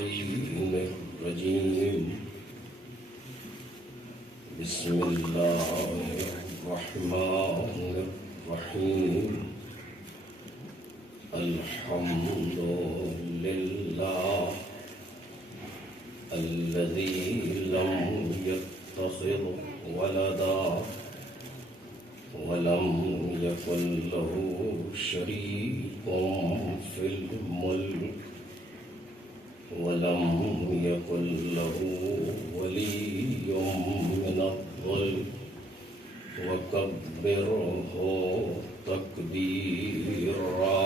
الشيطان الرجيم بسم الله الرحمن الرحيم الحمد لله الذي لم يتخذ ولدا ولم يكن له شريك في الملك ولم يكن له ولي من الظلم وكبره تكبيرا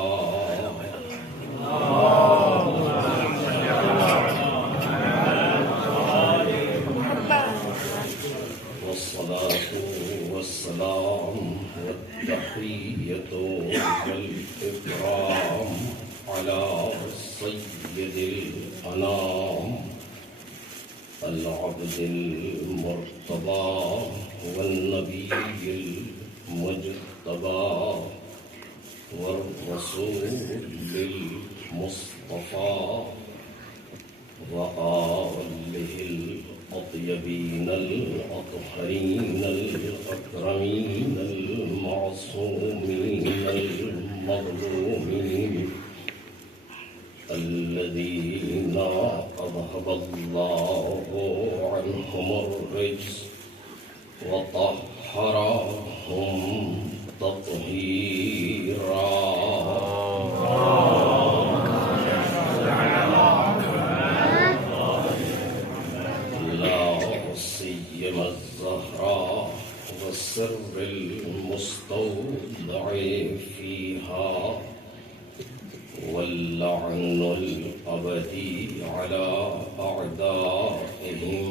والصلاة والسلام والتحية والإكرام على سيد الأنام العبد المرتضى والنبي المجتبى والرسول المصطفى وآله الأطيبين الأطهرين الأكرمين المعصومين المظلومين الذين أذهب الله عنهم الرجس وطهرهم تطهيرا لا سيما الزهراء والسر المستودع فيها واللعن الأبدي على أعدائهم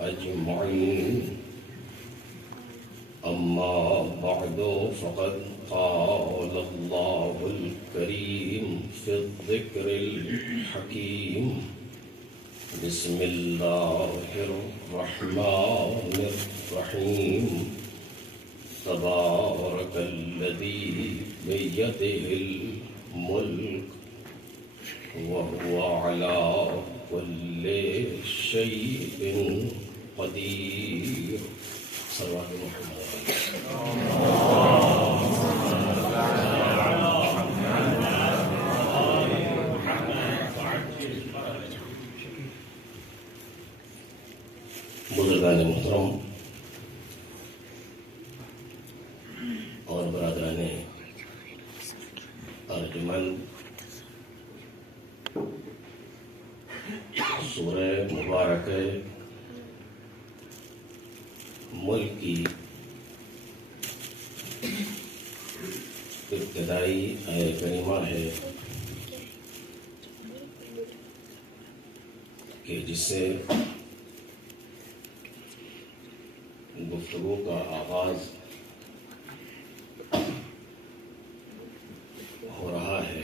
أجمعين أما بعد فقد قال الله الكريم في الذكر الحكيم بسم الله الرحمن الرحيم تبارك الذي بيده الملك وهو على كل شيء قدير صلوات محمد بزرگان محترم اور برادران ارجمن، سورہ مبارک ملک کی ابتدائی آیت کریمہ ہے کہ جس سے گفتگو کا آغاز ہو رہا ہے۔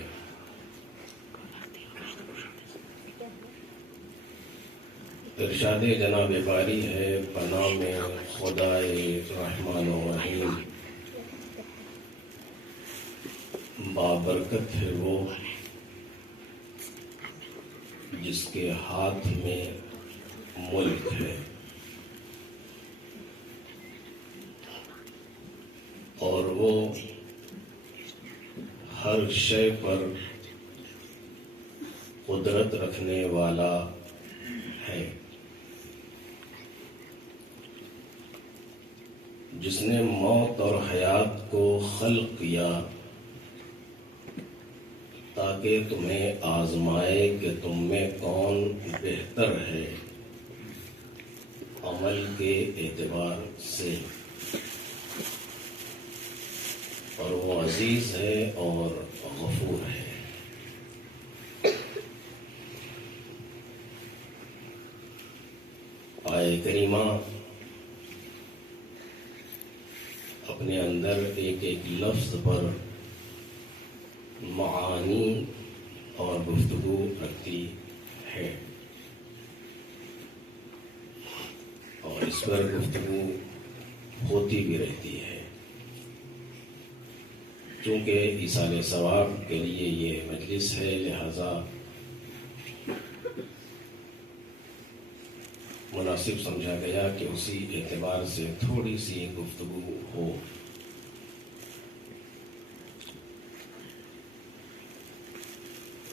ارشاد جناب باری ہے پناہ میں خدائے رحمان و رحیم، بابرکت ہے وہ جس کے ہاتھ میں ملک ہے، اور وہ ہر شے پر قدرت رکھنے والا ہے، جس نے موت اور حیات کو خلق کیا تاکہ تمہیں آزمائے کہ تم میں کون بہتر ہے عمل کے اعتبار سے، اور وہ عزیز ہے اور غفور ہے۔ آیت کریمہ اپنے اندر ایک ایک لفظ پر معانی اور گفتگو رکھتی ہے، اور اس پر گفتگو ہوتی بھی رہتی ہے۔ چونکہ ایصال ثواب کے لیے یہ مجلس ہے، لہذا مناسب سمجھا گیا کہ اسی اعتبار سے تھوڑی سی گفتگو ہو۔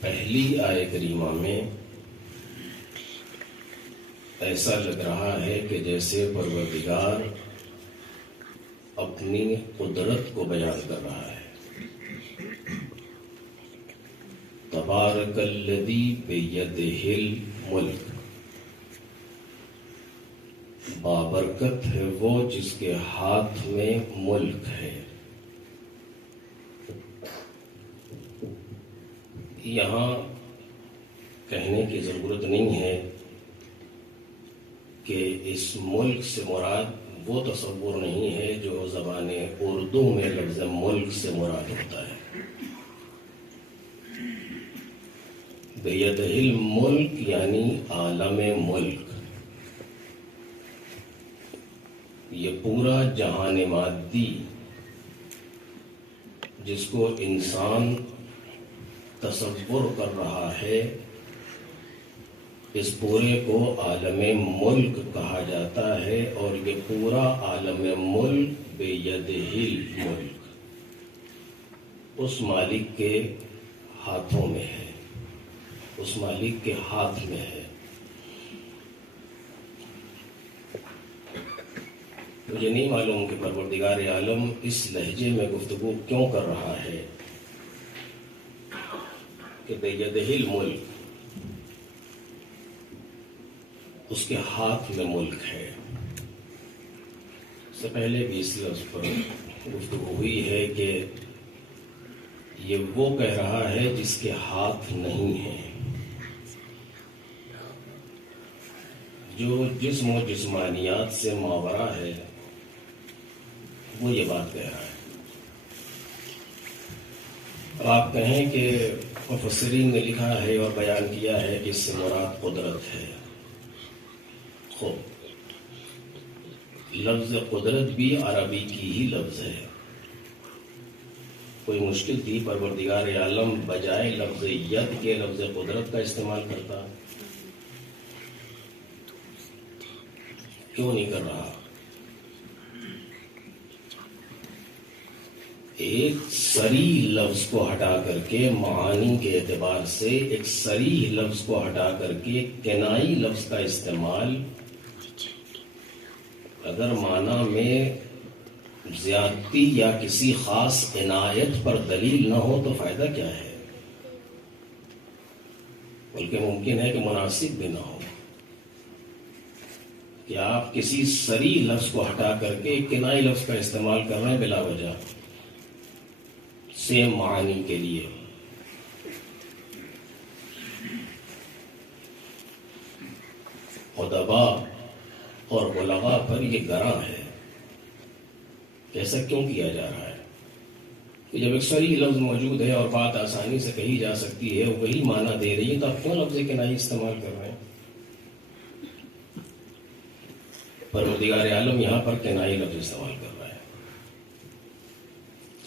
پہلی آیت کریمہ میں ایسا لگ رہا ہے کہ جیسے پروردگار اپنی قدرت کو بیان کر رہا ہے۔ تبارک الذی بیدہ الملک، بابرکت ہے وہ جس کے ہاتھ میں ملک ہے۔ یہاں کہنے کی ضرورت نہیں ہے کہ اس ملک سے مراد وہ تصور نہیں ہے جو زبان اردو میں لفظ ملک سے مراد ہوتا ہے۔ بیدہ الملک یعنی عالم ملک، یہ پورا جہان مادی جس کو انسان تصور کر رہا ہے، اس پورے کو عالم ملک کہا جاتا ہے، اور یہ پورا عالم ملک بیدہ الملک اس مالک کے ہاتھوں میں ہے، اس مالک کے ہاتھ میں ہے۔ مجھے نہیں معلوم کہ پروردگار عالم اس لہجے میں گفتگو کیوں کر رہا ہے کہ بیدہ الملک، اس کے ہاتھ میں ملک ہے۔ اس سے پہلے بھی اس لفظ پر گفتگو ہوئی ہے کہ یہ وہ کہہ رہا ہے جس کے ہاتھ نہیں ہے، جو جسم و جسمانیات سے ماورا ہے، وہ یہ بات کہہ رہا ہے۔ اب آپ کہیں کہ مفسرین نے لکھا ہے اور بیان کیا ہے کہ اس سے مراد قدرت ہے۔ خوب، لفظ قدرت بھی عربی کی ہی لفظ ہے۔ کوئی مشکل تھی پروردگار عالم بجائے لفظ ید کے لفظ قدرت کا استعمال کرتا؟ کیوں نہیں کر رہا؟ ایک صریح لفظ کو ہٹا کر کے، معانی کے اعتبار سے ایک صریح لفظ کو ہٹا کر کے کنائی لفظ کا استعمال اگر معنی میں زیادتی یا کسی خاص عنایت پر دلیل نہ ہو تو فائدہ کیا ہے؟ بلکہ ممکن ہے کہ مناسب بھی نہ ہو کہ آپ کسی صریح لفظ کو ہٹا کر کے کنائی لفظ کا استعمال کر رہے ہیں بلا وجہ، سیم معانی کے لیے۔ ادبا اور بلغاء پر یہ گراں ہے، ایسا کیوں کیا جا رہا ہے کہ جب ایک صریح لفظ موجود ہے اور بات آسانی سے کہی جا سکتی ہے، وہی معنی دے رہی ہے، تو آپ کیوں لفظ کنائی استعمال کر رہے ہیں؟ پروردگار عالم یہاں پر کنائی لفظ استعمال کر رہا ہے،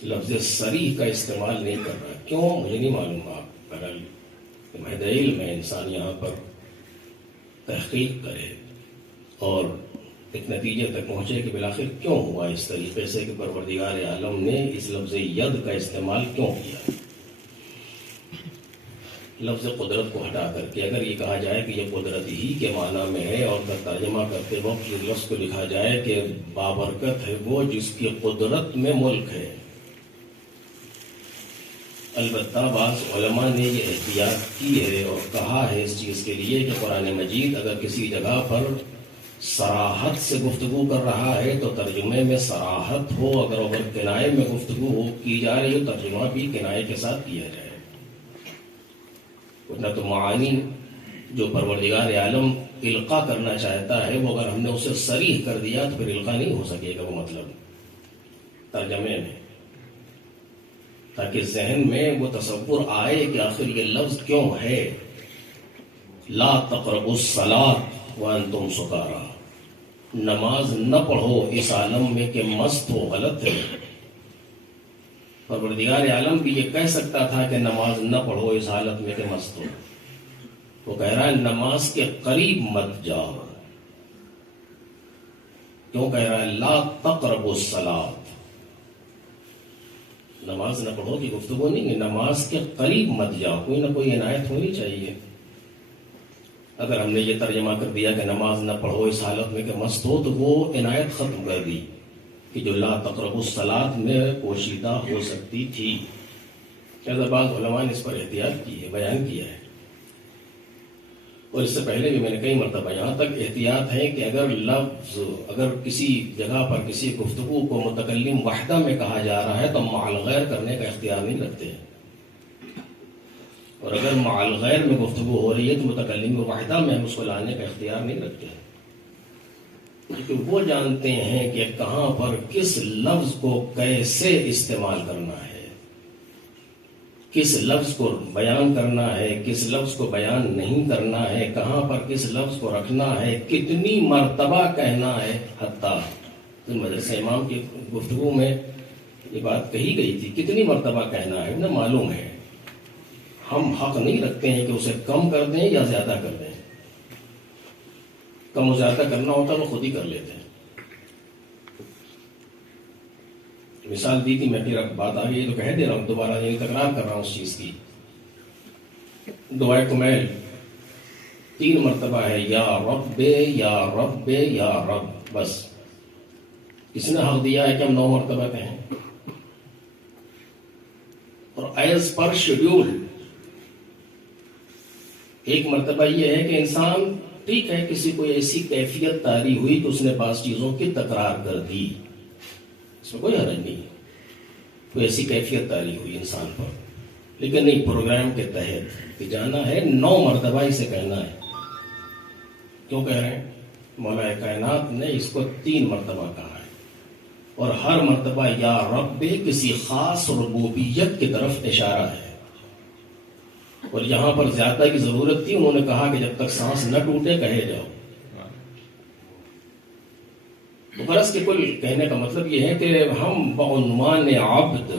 لفظ صریح کا استعمال نہیں کر رہا ہے۔ کیوں؟ مجھے نہیں معلوم۔ آپ محض علم ہے، انسان یہاں پر تحقیق کرے اور ایک نتیجے تک پہنچے کہ بالآخر کیوں ہوا اس طریقے سے کہ پروردگار عالم نے اس لفظ ید کا استعمال کیوں کیا۔ لفظ قدرت کو ہٹا کر کے اگر یہ کہا جائے کہ یہ قدرت ہی کے معنی میں ہے، اور ترجمہ کرتے وقت اس لفظ کو لکھا جائے کہ بابرکت ہے وہ جس کی قدرت میں ملک ہے، البتہ بعض علماء نے یہ احتیاط کی ہے اور کہا ہے اس چیز کے لیے کہ قرآن مجید اگر کسی جگہ پر صراحت سے گفتگو کر رہا ہے تو ترجمے میں صراحت ہو، اگر کنائے میں گفتگو کی جا رہی ہو ترجمہ بھی کنائے کے ساتھ کیا جائے، ورنہ تو معانی جو پروردگار عالم القاء کرنا چاہتا ہے وہ اگر ہم نے اسے صریح کر دیا تو پھر القاء نہیں ہو سکے گا وہ مطلب ترجمے میں، تاکہ ذہن میں وہ تصور آئے کہ آخر یہ لفظ کیوں ہے۔ لا تقربوا الصلاۃ وانتم سکارا، نماز نہ پڑھو اس عالم میں کہ مست ہو، غلط ہے۔ پروردگار عالم بھی یہ کہہ سکتا تھا کہ نماز نہ پڑھو اس حالت میں کہ مست ہو، وہ کہہ رہا ہے نماز کے قریب مت جاؤ، کیوں کہہ رہا ہے لا تقربوا الصلاۃ؟ نماز نہ پڑھو کی گفتگو نہیں ہے، نماز کے قریب مت جاؤ، کوئی نہ کوئی عنایت ہونی چاہیے۔ اگر ہم نے یہ ترجمہ کر دیا کہ نماز نہ پڑھو اس حالت میں کہ مست ہو، تو وہ عنایت ختم کر دی کہ جو لا تقربوا الصلاۃ میں پوشیدہ ہو سکتی تھی۔ لہذا بعض علماء نے اس پر احتیاط کی ہے، بیان کیا ہے، اور اس سے پہلے بھی میں نے کئی مرتبہ یہاں تک احتیاط ہے کہ اگر کسی جگہ پر کسی گفتگو کو متکلم وحدہ میں کہا جا رہا ہے تو مع الغیر کرنے کا اختیار نہیں رکھتے، اور اگر مع الغیر میں گفتگو ہو رہی ہے تو متکلم وحدہ میں ہم اس کو لانے کا اختیار نہیں رکھتے، کیونکہ وہ جانتے ہیں کہ کہاں پر کس لفظ کو کیسے استعمال کرنا ہے، کس لفظ کو بیان کرنا ہے، کس لفظ کو بیان نہیں کرنا ہے، کہاں پر کس لفظ کو رکھنا ہے، کتنی مرتبہ کہنا ہے۔ حتیٰ مدرسہ امام کی گفتگو میں یہ بات کہی گئی تھی، کتنی مرتبہ کہنا ہے، انہیں معلوم ہے۔ ہم حق نہیں رکھتے ہیں کہ اسے کم کر دیں یا زیادہ کر دیں، کم و زیادہ کرنا ہوتا وہ خود ہی کر لیتے ہیں۔ مثال دی تھی میں، پھر اب بات آ گئی تو کہہ دے رہا ہوں، دوبارہ یعنی تکرار کر رہا ہوں اس چیز کی۔ دعائے کمیل 3 مرتبہ ہے، یا رب یا رب یا رب، بس۔ کس نے حق دیا ہے کہ ہم 9 مرتبہ کہیں؟ اور ایز پر شیڈیول 1 مرتبہ یہ ہے کہ انسان ٹھیک ہے کسی کو ایسی کیفیت طاری ہوئی تو اس نے بعض چیزوں کی تکرار کر دی، اس میں کوئی حرج نہیں، کوئی ایسی کیفیت طاری ہوئی انسان پر، لیکن نہیں پروگرام کے تحت کہ جانا ہے 9 مرتبہ اسے کہنا ہے۔ کیوں کہہ رہے ہیں؟ مولا کائنات نے اس کو 3 مرتبہ کہا ہے، اور ہر مرتبہ یا رب کسی خاص ربوبیت کی طرف اشارہ ہے، اور یہاں پر زیادہ کی ضرورت تھی، انہوں نے کہا کہ جب تک سانس نہ ٹوٹے کہے جاؤ۔ تو غرض کے کل کہنے کا مطلب یہ ہے کہ ہم بعنوان عبد،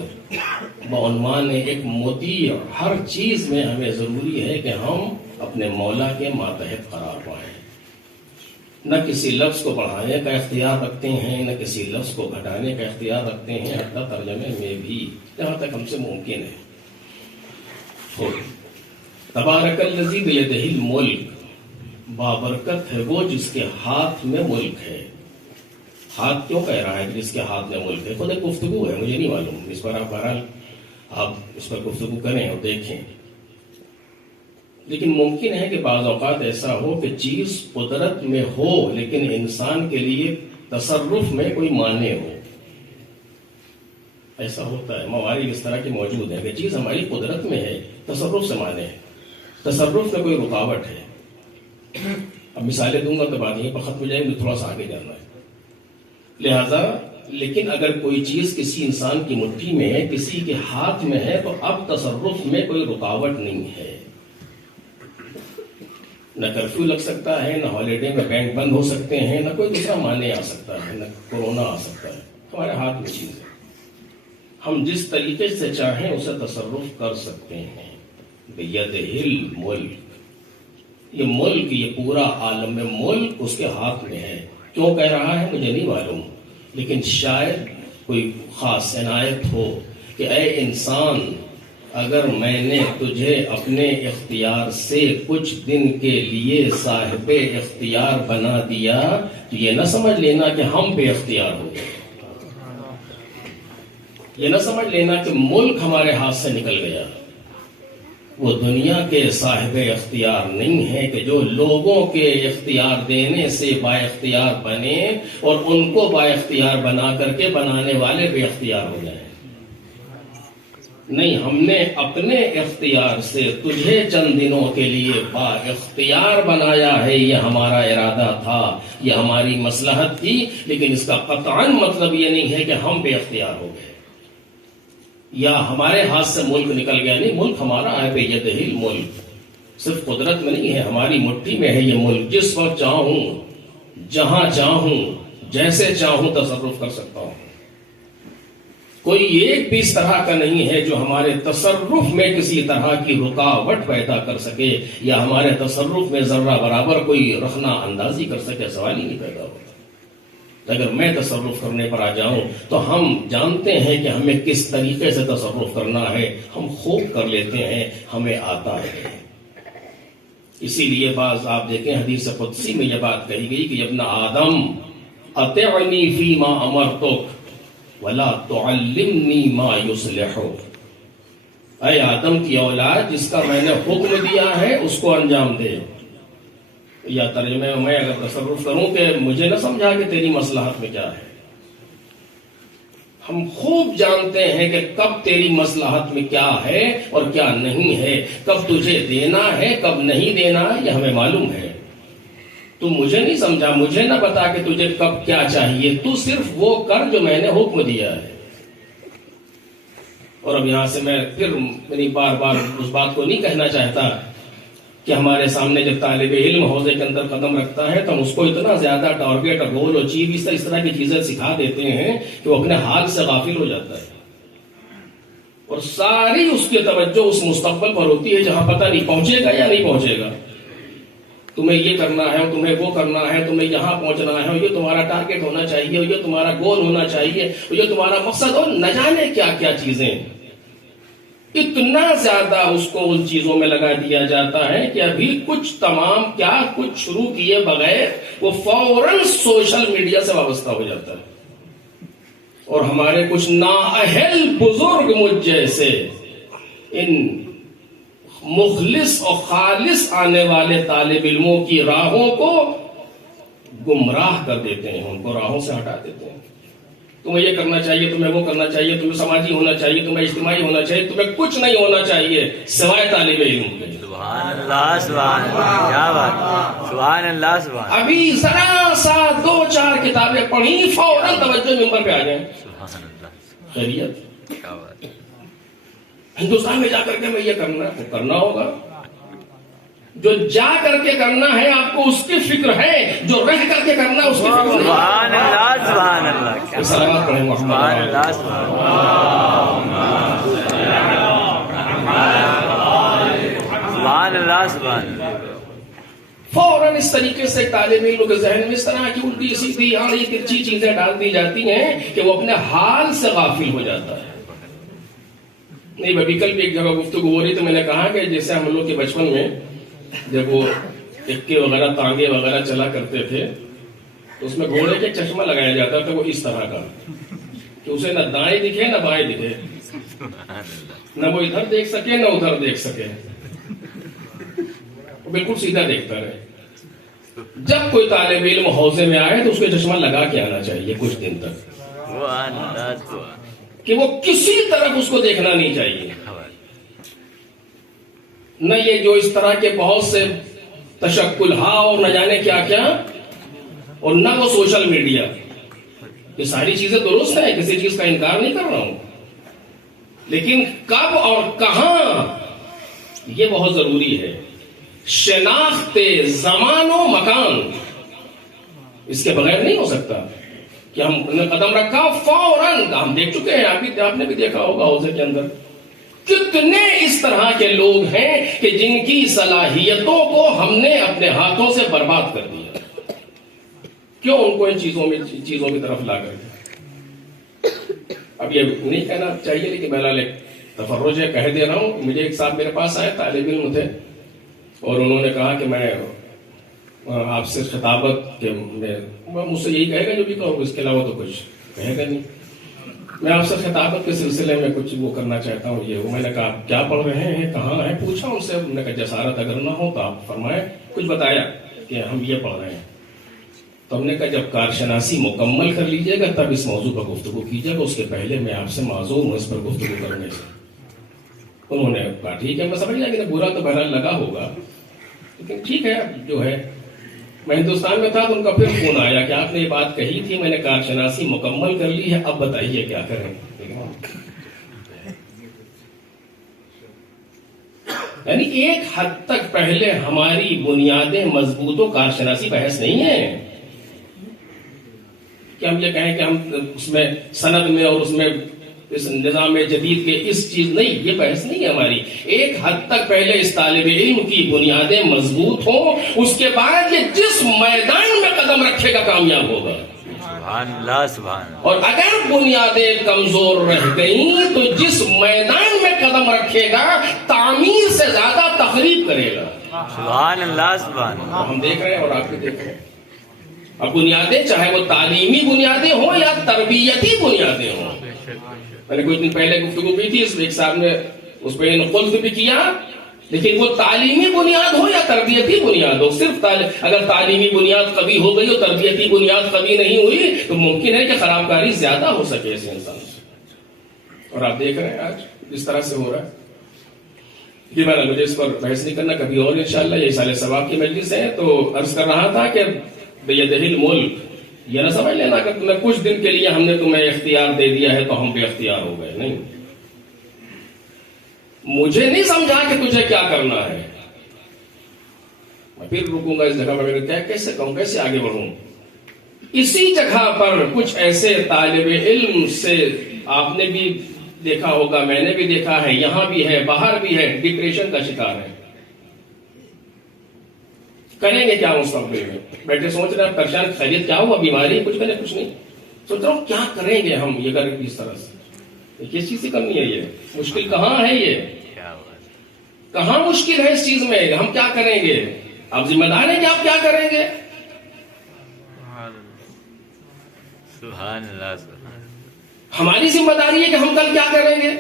بعنوان ایک مطیع، ہر چیز میں ہمیں ضروری ہے کہ ہم اپنے مولا کے ماتحت قرار پائیں، نہ کسی لفظ کو بڑھانے کا اختیار رکھتے ہیں، نہ کسی لفظ کو گھٹانے کا اختیار رکھتے ہیں، حتیٰ ترجمے میں بھی جہاں تک ہم سے ممکن ہے۔ تبارک الذی بیدہ الملک، بابرکت ہے وہ جس کے ہاتھ میں ملک ہے۔ ہاتھ کیوں کہہ رہا ہے کہ جس کے ہاتھ میں ملک ہے؟ خود ایک گفتگو ہے، مجھے نہیں معلوم، اس پر آپ بہرحال آپ اس پر گفتگو کریں اور دیکھیں، لیکن ممکن ہے کہ بعض اوقات ایسا ہو کہ چیز قدرت میں ہو لیکن انسان کے لیے تصرف میں کوئی مانع ہو۔ ایسا ہوتا ہے، موارد اس طرح کے موجود ہیں کہ چیز ہماری قدرت میں ہے، تصرف سے مانع ہے، تصرف میں کوئی رکاوٹ ہے۔ اب مثالیں دوں گا تو بات یہیں پر ختم ہو جائے گی، تھوڑا سا آگے جانا ہے۔ لہذا لیکن اگر کوئی چیز کسی انسان کی مٹھی میں ہے، کسی کے ہاتھ میں ہے، تو اب تصرف میں کوئی رکاوٹ نہیں ہے، نہ کرفیو لگ سکتا ہے، نہ ہالیڈے میں بینک بند ہو سکتے ہیں، نہ کوئی دوسرا معنی آ سکتا ہے، نہ کورونا آ سکتا ہے، ہمارے ہاتھ میں چیز ہے، ہم جس طریقے سے چاہیں اسے تصرف کر سکتے ہیں۔ بیدہ الملک، یہ ملک، یہ پورا عالم ملک اس کے ہاتھ میں ہے۔ کیوں کہہ رہا ہے مجھے نہیں معلوم، لیکن شاید کوئی خاص عنایت ہو کہ اے انسان، اگر میں نے تجھے اپنے اختیار سے کچھ دن کے لیے صاحب اختیار بنا دیا تو یہ نہ سمجھ لینا کہ ہم بے اختیار ہو گئے، یہ نہ سمجھ لینا کہ ملک ہمارے ہاتھ سے نکل گیا۔ وہ دنیا کے صاحب اختیار نہیں ہے کہ جو لوگوں کے اختیار دینے سے با اختیار بنے اور ان کو با اختیار بنا کر کے بنانے والے بے اختیار ہو جائیں۔ نہیں، ہم نے اپنے اختیار سے تجھے چند دنوں کے لیے با اختیار بنایا ہے، یہ ہمارا ارادہ تھا، یہ ہماری مصلحت تھی، لیکن اس کا قطعاً مطلب یہ نہیں ہے کہ ہم بے اختیار ہو گئے یا ہمارے ہاتھ سے ملک نکل گیا۔ نہیں، ملک ہمارا ہے، بیدہ الملک، صرف قدرت میں نہیں ہے، ہماری مٹھی میں ہے یہ ملک۔ جس وقت چاہوں، جہاں چاہوں، جیسے چاہوں تصرف کر سکتا ہوں۔ کوئی ایک بھی اس طرح کا نہیں ہے جو ہمارے تصرف میں کسی طرح کی رکاوٹ پیدا کر سکے یا ہمارے تصرف میں ذرہ برابر کوئی رخنہ اندازی کر سکے، سوال ہی نہیں پیدا ہوتا۔ اگر میں تصرف کرنے پر آ جاؤں تو ہم جانتے ہیں کہ ہمیں کس طریقے سے تصرف کرنا ہے، ہم خوب کر لیتے ہیں، ہمیں آتا ہے۔ اسی لیے بعض آپ دیکھیں حدیث قدسی میں یہ بات کہی گئی کہ ابن آدم اطعنی فیما امرتک ولا تعلمنی ما یصلح، اے آدم کی اولاد، جس کا میں نے حکم دیا ہے اس کو انجام دے۔ یا ترجمے میں اگر تصرف کروں کہ مجھے نہ سمجھا کہ تیری مصلحت میں کیا ہے۔ ہم خوب جانتے ہیں کہ کب تیری مصلحت میں کیا ہے اور کیا نہیں ہے، کب تجھے دینا ہے کب نہیں دینا ہے، یہ ہمیں معلوم ہے۔ تو مجھے نہیں سمجھا، مجھے نہ بتا کہ تجھے کب کیا چاہیے، تو صرف وہ کر جو میں نے حکم دیا ہے۔ اور اب یہاں سے میں پھر بار بار اس بات کو نہیں کہنا چاہتا کہ ہمارے سامنے جب طالب علم حوضے کے اندر قدم رکھتا ہے تو ہم اس کو اتنا زیادہ ٹارگیٹ اور گول اور چیز اس طرح کی چیزیں سکھا دیتے ہیں کہ وہ اپنے حال سے غافل ہو جاتا ہے، اور ساری اس کی توجہ اس مستقبل پر ہوتی ہے جہاں پتہ نہیں پہنچے گا یا نہیں پہنچے گا۔ تمہیں یہ کرنا ہے، تمہیں وہ کرنا ہے، تمہیں یہاں پہنچنا ہے، یہ تمہارا ٹارگیٹ ہونا چاہیے، یہ تمہارا گول ہونا چاہیے، یہ تمہارا مقصد، اور نہ جانے کیا کیا چیزیں۔ اتنا زیادہ اس کو ان چیزوں میں لگا دیا جاتا ہے کہ ابھی کچھ شروع کیے بغیر وہ فوراً سوشل میڈیا سے وابستہ ہو جاتا ہے۔ اور ہمارے کچھ نااہل بزرگ مجھ جیسے ان مخلص اور خالص آنے والے طالب علموں کی راہوں کو گمراہ کر دیتے ہیں، ان کو راہوں سے ہٹا دیتے ہیں۔ تمہیں یہ کرنا چاہیے، تمہیں وہ کرنا چاہیے، تمہیں سماجی ہونا چاہیے، تمہیں اجتماعی ہونا چاہیے، تمہیں کچھ نہیں ہونا چاہیے سوائے طالب علم کے۔ سبحان اللہ، سبحان اللہ، کیا بات، سبحان اللہ، سبحان۔ ابھی ذرا سا 2-4 کتابیں پڑھی، فوراً توجہ ممبر پہ آ جائیں۔ سبحان اللہ، خیریت، کیا بات۔ ہندوستان میں جا کر کے میں یہ کرنا ہوگا، جو جا کر کے کرنا ہے آپ کو اس کی فکر ہے، جو رہ کر کے کرنا اس کی فکر ہے۔ سبحان اللہ، سبحان اللہ، سلامات پڑھیں محمد۔ سبحان اللہ، سبحان اللہ، سبحان اللہ۔ فوراً اس طریقے سے طالب علم کے ذہن میں اس طرح کی الٹی سیدھی آڑی ترچھی چیزیں ڈال دی جاتی ہیں کہ وہ اپنے حال سے غافل ہو جاتا ہے۔ نہیں، ابھی کل بھی ایک جگہ گفتگو ہو رہی تو میں نے کہا کہ جیسے ہم لوگ کے بچپن میں جب وہ اکے وغیرہ تانگے وغیرہ چلا کرتے تھے تو اس میں گھوڑے کے چشمہ لگایا جاتا تھا، وہ اس طرح کا کہ اسے نہ دائیں دکھے نہ بائیں دکھے، نہ وہ ادھر دیکھ سکے نہ ادھر دیکھ سکے، وہ بالکل سیدھا دیکھتا رہے۔ جب کوئی طالب علم حوضے میں آئے تو اس کو چشمہ لگا کے آنا چاہیے کچھ دن تک، کہ وہ کسی طرف اس کو دیکھنا نہیں چاہیے۔ نہ یہ جو اس طرح کے بہت سے تشکل اور نہ جانے کیا کیا، اور نہ وہ سوشل میڈیا، یہ ساری چیزیں درست ہیں، کسی چیز کا انکار نہیں کر رہا ہوں، لیکن کب اور کہاں یہ بہت ضروری ہے۔ شناخت زمان و مکان اس کے بغیر نہیں ہو سکتا کہ ہم نے قدم رکھا فوراً، ہم دیکھ چکے ہیں، آپ نے بھی دیکھا ہوگا حوضے کے اندر کتنے اس طرح کے لوگ ہیں کہ جن کی صلاحیتوں کو ہم نے اپنے ہاتھوں سے برباد کر دیا۔ کیوں ان کو ان چیزوں کی طرف لا کر؟ اب یہ نہیں کہنا چاہیے لیکن بہرحال ایک تفرج ہے، کہہ دے رہا ہوں۔ مجھے ایک صاحب میرے پاس آئے، طالب علم تھے، اور انہوں نے کہا کہ میں آپ سے خطابت کے مجھ سے یہی کہے گا جو بھی کہو، اس کے علاوہ تو کچھ کہے گا نہیں۔ میں آپ سے خطابت کے سلسلے میں کچھ وہ کرنا چاہتا ہوں۔ یہ میں نے کہا آپ کیا پڑھ رہے ہیں، کہاں ہیں، پوچھا ان سے، انہوں نے کہا جسارت اگر نہ ہو تو آپ فرمائیں۔ کچھ بتایا کہ ہم یہ پڑھ رہے ہیں، تو ہم نے کہا جب کارشناسی مکمل کر لیجئے گا تب اس موضوع پر گفتگو کیجئے گا، اس کے پہلے میں آپ سے معذور ہوں اس پر گفتگو کرنے سے۔ انہوں نے کہا ٹھیک ہے، میں سمجھ گیا کہ برا تو بہرحال لگا ہوگا، لیکن ٹھیک ہے جو ہے۔ میں ہندوستان میں تھا تو ان کا پھر فون آیا کہ آپ نے یہ بات کہی تھی، میں نے کارشناسی مکمل کر لی ہے، اب بتائیے کیا کریں۔ یعنی ایک حد تک پہلے ہماری بنیادیں مضبوط و کارشناسی بحث نہیں ہے کہ ہم یہ کہیں کہ ہم اس میں سند میں اور اس میں اس نظام جدید کے اس چیز نہیں، یہ بحث نہیں ہے ہماری۔ ایک حد تک پہلے اس طالب علم کی بنیادیں مضبوط ہوں، اس کے بعد یہ جس میدان میں قدم رکھے گا کامیاب ہوگا۔ سبحان اللہ سبحان اللہ. اور اگر بنیادیں کمزور رہ گئیں تو جس میدان میں قدم رکھے گا تعمیر سے زیادہ تخریب کرے گا. سبحان اللہ سبحان اللہ. ہم دیکھ رہے ہیں اور آپ بھی دیکھ رہے ہیں. اب بنیادیں چاہے وہ تعلیمی بنیادیں ہوں یا تربیتی بنیادیں ہوں. میں نے کچھ دن پہلے گفتگو کی تھی، اس ایک صاحب نے اس پہ قلت بھی کیا، لیکن وہ تعلیمی بنیاد ہو یا تربیتی بنیاد ہو، صرف اگر تعلیمی بنیاد قوی ہو گئی اور تربیتی بنیاد قوی نہیں ہوئی تو ممکن ہے کہ خراب کاری زیادہ ہو سکے اس انسان سے. اور آپ دیکھ رہے ہیں آج اس طرح سے ہو رہا ہے. یہ میں نے مجھے اس پر بحث نہیں کرنا، کبھی اور انشاءاللہ. یہ سال ثواب کی مجلس ہے تو عرض کر رہا تھا کہ بیدہ الملک، یہ نہ سمجھ لینا کہ تمہیں کچھ دن کے لیے ہم نے تمہیں اختیار دے دیا ہے تو ہم بے اختیار ہو گئے. نہیں، مجھے نہیں سمجھا کہ تجھے کیا کرنا ہے. میں پھر رکوں گا اس جگہ پر، کیا کیسے کہوں، کیسے آگے بڑھوں. اسی جگہ پر کچھ ایسے طالب علم سے آپ نے بھی دیکھا ہوگا، میں نے بھی دیکھا ہے، یہاں بھی ہے باہر بھی ہے، ڈپریشن کا شکار ہے. کریں گے کیا مستقبل میں؟ بیٹھے سوچ رہے ہیں پریشان، خیریت کیا ہوا، بیماری کچھ کرے کچھ نہیں. سوچ رہا ہوں کیا کریں گے ہم یہ کریں اس طرح سے. کس چیز کی کمی ہے؟ یہ مشکل کہاں ہے؟ یہ کہاں مشکل ہے اس چیز میں؟ ہم کیا کریں گے؟ آپ ذمہ دار ہیں کہ آپ کیا کریں گے؟ سبحان اللہ سبحان. ہماری ذمہ داری ہے کہ ہم کل کیا کریں گے،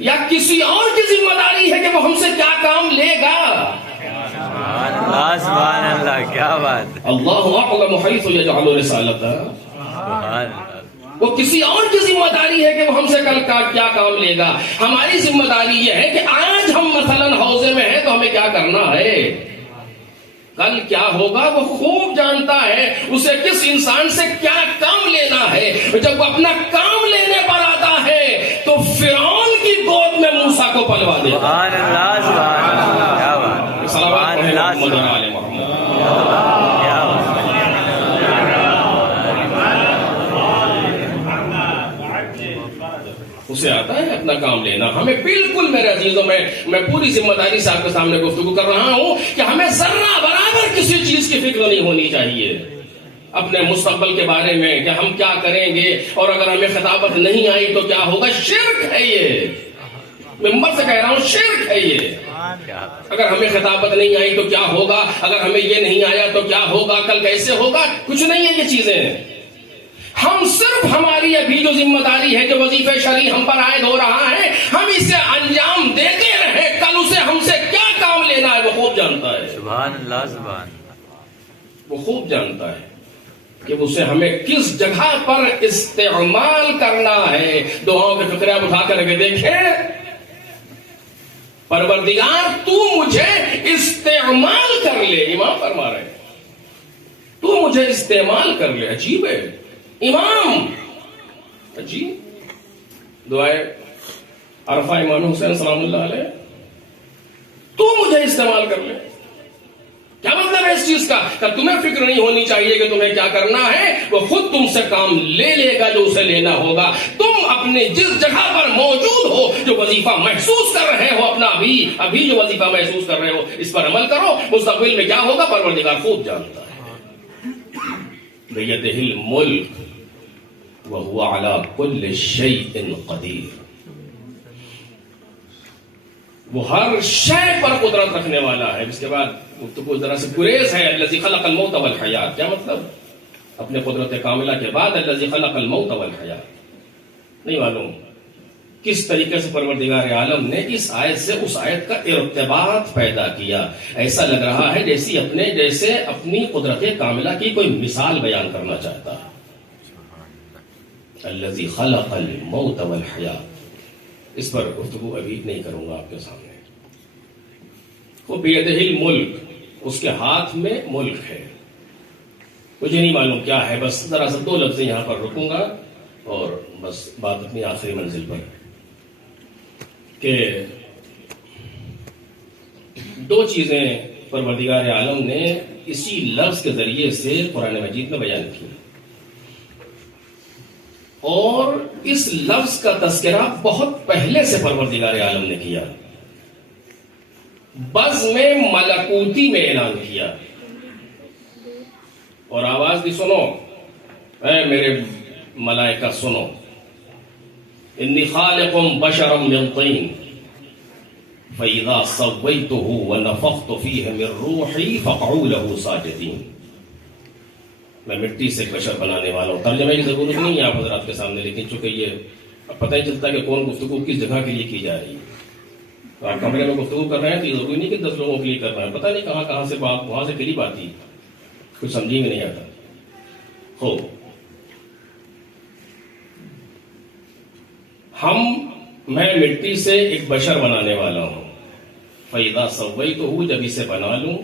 یا کسی اور کی ذمہ داری ہے کہ وہ ہم سے کیا کام لے گا؟ سبحان اللہ سبحان اللہ. کیا بات. اللہ اعلم حیث یجعل رسالتہ. سبحان اللہ. وہ کسی اور کی ذمہ داری ہے کہ وہ ہم سے کل کا کیا کام لے گا. ہماری ذمہ داری یہ ہے کہ آج ہم مثلا حوضے میں ہیں تو ہمیں کیا کرنا ہے، کل کیا ہوگا وہ خوب جانتا ہے. اسے کس انسان سے کیا کام لینا ہے. جب وہ اپنا کام لینے پر آتا ہے تو فرعون کی گود میں موسیٰ کو پلوا دے. سبحان اللہ سبحان اللہ. کیا بات. سبحان اللہ سبحان اللہ. کیا بات. اسے آتا ہے اپنا کام لینا. ہمیں بالکل میرے عزیزوں، میں پوری ذمہ داری سے آپ کے سامنے گفتگو کر رہا ہوں کہ ہمیں ذرہ برابر کسی چیز کی فکر نہیں ہونی چاہیے اپنے مستقبل کے بارے میں کہ ہم کیا کریں گے، اور اگر ہمیں خطابت نہیں آئی تو کیا ہوگا. شرک ہے یہ، ممبر سے کہہ رہا ہوں، شرک ہے یہ. اگر ہمیں خطابت نہیں آئی تو کیا ہوگا، اگر ہمیں یہ نہیں آیا تو کیا ہوگا، کل کیسے ہوگا. کچھ نہیں ہے یہ چیزیں. ہم صرف ہماری ابھی جو ذمہ داری ہے، جو وظیفہ شرعی ہم پر عائد ہو رہا ہے، ہم اسے انجام دیتے رہے. کل اسے ہم سے کیا کام لینا ہے وہ خوب جانتا ہے. سبحان اللہ سبحان. وہ خوب جانتا ہے کہ اسے ہمیں کس جگہ پر استعمال کرنا ہے. دعاؤں کے فقرے اٹھا کر کے دیکھیں، پروردگار تو مجھے استعمال کر لے. امام فرما رہے ہیں تو مجھے استعمال کر لے. عجیب ہے امام، عجیب دعائے عرفہ امام حسین سلام اللہ علیہ، تو مجھے استعمال کر لے. کیا مطلب ہے اس چیز کا؟ کہ تمہیں فکر نہیں ہونی چاہیے کہ تمہیں کیا کرنا ہے، وہ خود تم سے کام لے لے گا جو اسے لینا ہوگا. تم اپنے جس جگہ پر موجود ہو، جو وظیفہ محسوس کر رہے ہو، اپنا ابھی جو وظیفہ محسوس کر رہے ہو اس پر عمل کرو. مستقبل میں کیا ہوگا پروردگار خوب جانتا ہے. بیدہ الملک وہو علی کل شیء قدیر. وہ ہر شے پر قدرت رکھنے والا ہے. اس کے بعد گفتگو ذرا سے گریز ہے. الذی خلق الموت والحیات. کیا مطلب؟ اپنے قدرت کاملہ کے بعد الذی خلق الموت والحیات. نہیں معلوم کس طریقے سے پروردگار عالم نے اس آیت سے اس آیت کا ارتباط پیدا کیا. ایسا لگ رہا ہے جیسے اپنی قدرت کاملہ کی کوئی مثال بیان کرنا چاہتا ہے. الذی خلق الموت والحیات. اس پر گفتگو ابھی نہیں کروں گا آپ کے سامنے. وہ بیدہ الملک، اس کے ہاتھ میں ملک ہے. مجھے نہیں معلوم کیا ہے، بس ذرا سا 2 لفظ یہاں پر رکوں گا اور بس بات اپنی آخری منزل پر. کہ 2 چیزیں پروردگار عالم نے اسی لفظ کے ذریعے سے قرآن مجید میں بیان کی، اور اس لفظ کا تذکرہ بہت پہلے سے پروردگار عالم نے کیا. بزم ملکوتی میں اعلان کیا. اور آواز بھی سنو، اے میرے ملائکہ سنو، انی خالق بشرا من طین فاذا سویته ونفخت فیہ من روحی فقعوا له ساجدین. میں مٹی سے ایک بشر بنانے والا ہوں. ترجمے کی ضرورت نہیں ہے آپ حضرات کے سامنے، لیکن چونکہ یہ پتہ ہی چلتا ہے کہ کون گفتگو کس جگہ کے لیے کی جا رہی ہے. آپ کمرے میں گفتگو کر رہے ہیں تو یہ ضروری نہیں کہ 10 لوگوں کے لیے کر رہے ہیں. پتہ نہیں کہاں سے بات وہاں سے کلپ آتی ہے، کچھ سمجھی میں نہیں آتا. ہو میں مٹی سے ایک بشر بنانے والا ہوں. فَإِذَا سَوَّيْتُهُ، جب اسے بنا لوں،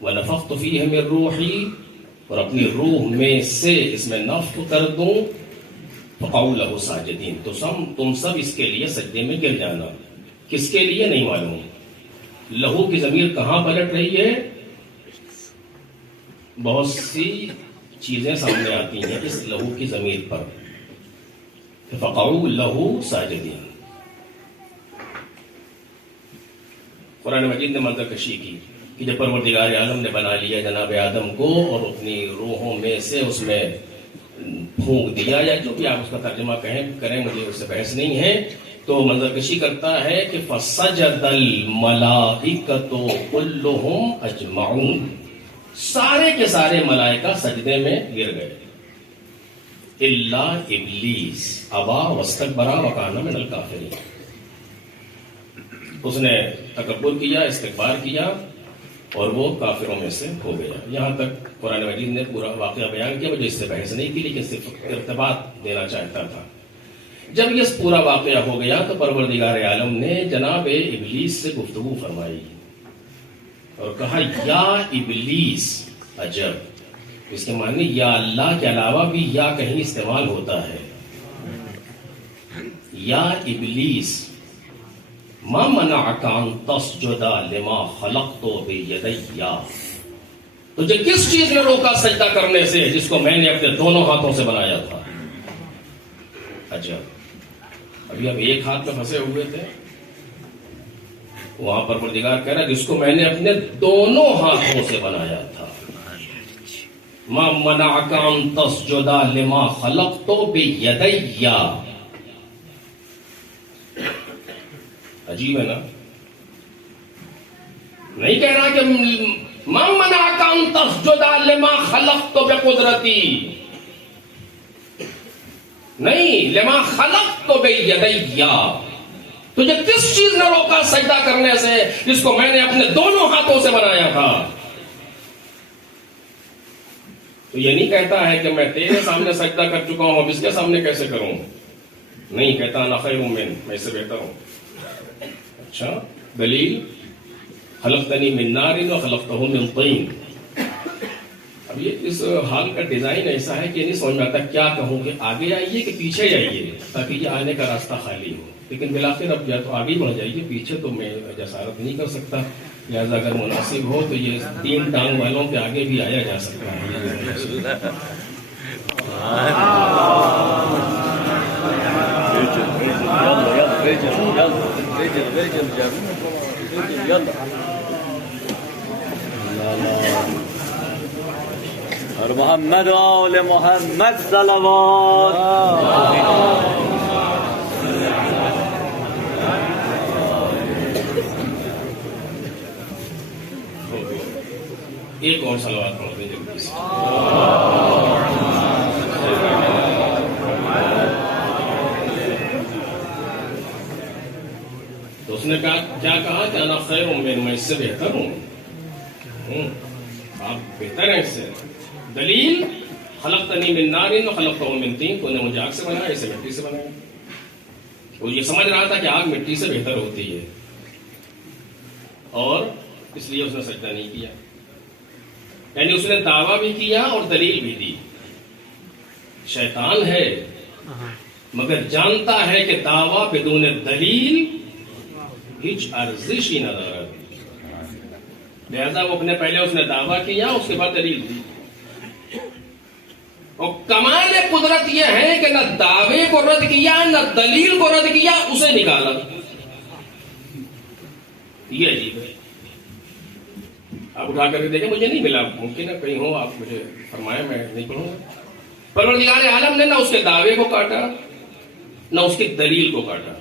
وَنَفَخْتُ فِيهِ مِن رُوحِي، اور اپنی روح میں سے اس میں نفخ کر دوں، فَقَعُوا لَهُ سَاجِدِينَ، تو تم سب اس کے لیے سجدے میں گر جانا. کس کے لیے نہیں معلوم. لہو کی ضمیر کہاں پلٹ رہی ہے؟ بہت سی چیزیں سامنے آتی ہیں اس لہو کی ضمیر پر. فَقَعُوا لَهُ سَاجِدِينَ. قرآن مجید نے منظر کشی کی کہ جب پروردگار عالم نے بنا لیا جناب آدم کو اور اپنی روحوں میں سے اس میں پھونک دیا، یا جو بھی آپ اس کا ترجمہ کریں مجھے اس سے بحث نہیں ہے، تو منظر کشی کرتا ہے کہ فَسَجَدَ الْمَلَائِكَةُ كُلُّهُمْ أَجْمَعُونَ، سارے کے سارے ملائکہ سجدے میں گر گئے، الا ابلیس ابا واستکبر وکان من الکافرین. اس نے تکبر کیا، استکبار کیا اور وہ کافروں میں سے ہو گیا. یہاں تک قرآن مجید نے پورا واقعہ بیان کیا. مجھے اس سے بحث نہیں کی، لیکن صرف ارتباط دینا چاہتا تھا. جب یہ پورا واقعہ ہو گیا تو پروردگار عالم نے جناب ابلیس سے گفتگو فرمائی اور کہا یا ابلیس. عجب، اس کے معنی یا اللہ کے علاوہ بھی یا کہیں استعمال ہوتا ہے. یا ابلیس ما منعک ان تسجد لما خلقت بیدی، تجھے کس چیز نے روکا سجدہ کرنے سے جس کو میں نے اپنے دونوں ہاتھوں سے بنایا تھا. عجب، ابھی ہم ایک ہاتھ میں پھنسے ہوئے تھے، وہاں پر پروردگار کہہ رہا جس کو میں نے اپنے دونوں ہاتھوں سے بنایا تھا. ما منعک ان تسجد لما خلقت بیدی. عجیب ہے نا؟ نہیں کہہ رہا کہ ما منعک ان تسجد لما خلقت بقدرتی، نہیں، لما خلقت بیدی، تجھے کس چیز نے روکا سجدہ کرنے سے جس کو میں نے اپنے دونوں ہاتھوں سے بنایا تھا. تو یہ نہیں کہتا ہے کہ میں تیرے سامنے سجدہ کر چکا ہوں اب اس کے سامنے کیسے کروں. نہیں کہتا انا خیر من، میں اس سے بہتر ہوں. اچھا، دلیل خلقتنی من نار وخلقتہ من طین. اب یہ اس حال کا ڈیزائن ایسا ہے کہ نہیں سمجھ میں آتا کیا کہوں کہ آگے آئیے کہ پیچھے جائیے تاکہ یہ آنے کا راستہ خالی ہو. لیکن بالآخر اب یا تو آگے بڑھ جائیے، پیچھے تو میں جسارت نہیں کر سکتا. لہٰذا اگر مناسب ہو تو یہ 3 ٹانگ والوں کے آگے بھی آیا جا سکتا ہے. اور محمد و آل محمد صلوات. ایک اور صلوات پڑھ دیں جلدی سے. تو اس نے کہا کیا کہا کہ انا خیر من، میں اس سے بہتر ہوں. آپ بہتر ہیں اس سے. دلیل خلقتنی من نار وخلقتہ من طین، تو نے مجھے آگ سے بنایا، اسے مٹی سے بنایا. وہ یہ سمجھ رہا تھا کہ آگ مٹی سے بہتر ہوتی ہے اور اس لیے اس نے سجدہ نہیں کیا. یعنی اس نے دعویٰ بھی کیا اور دلیل بھی دی. شیطان ہے مگر جانتا ہے کہ دعویٰ بدون دلیل ہیچ ارزش ہی نہ دارد. لہذا وہ اپنے پہلے اس نے دعویٰ کیا، اس کے بعد دلیل دی. اور کمال قدرت یہ ہے کہ نہ دعوے کو رد کیا نہ دلیل کو رد کیا، اسے نکالا. یہ عجیب ہے. آپ اٹھا کر کے دیکھیں، مجھے نہیں ملا، ممکن ہے کہیں ہو، آپ مجھے فرمائیں، میں نہیں پڑھوں گا۔ پروردگار عالم نے نہ اس کے دعوے کو کاٹا نہ اس کی دلیل کو کاٹا۔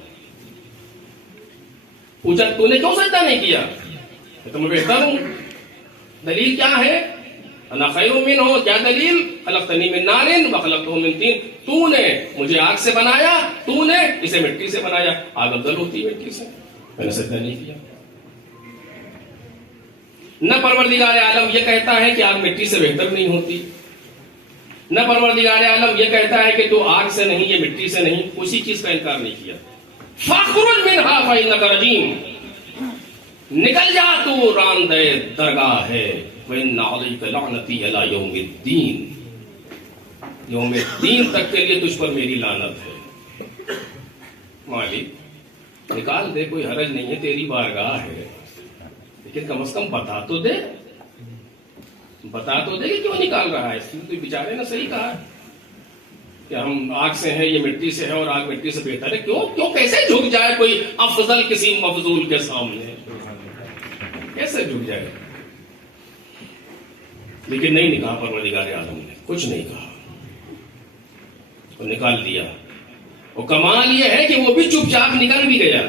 پوچھا تو نے کیوں سجدہ نہیں کیا؟ تو میں بہتر ہوں۔ دلیل کیا ہے؟ انا خیر منہ، کیا دلیل؟ خلقتنی من نار وخلقتہ من طین، تو نے مجھے آگ سے بنایا، تو نے اسے مٹی سے بنایا، آگ افضل ہوتی ہے مٹی سے، میں نے سجدہ نہیں کیا۔ نہ پروردگار عالم یہ کہتا ہے کہ آگ مٹی سے بہتر نہیں ہوتی، نہ پروردگار عالم یہ کہتا ہے کہ تو آگ سے نہیں، یہ مٹی سے نہیں، اسی چیز کا انکار نہیں کیا۔ فاخرج منہا فإنک رجیم، نکل جا تو راندہ درگاہ ہے، وإن علیک لعنتی الی یوم الدین، یوم الدین تک کے لیے تجھ پر میری لعنت ہے۔ مالک نکال دے، کوئی حرج نہیں ہے، تیری بارگاہ ہے، لیکن کم از کم بتا تو دے، بتا تو دے کہ کیوں نکال رہا ہے۔ اس لیے تو بیچارے نے صحیح کہا ہے کہ ہم آگ سے ہیں، یہ مٹی سے ہے، اور آگ مٹی سے بہتر ہے۔ کیوں کیسے جھک جائے کوئی افضل کسی مفضول کے سامنے، کیسے جھک جائے؟ لیکن نہیں کہا پروردگار عالم نے، کچھ نہیں کہا، اور نکال دیا۔ اور کمال یہ ہے کہ وہ بھی چپ چاپ نکل بھی گیا۔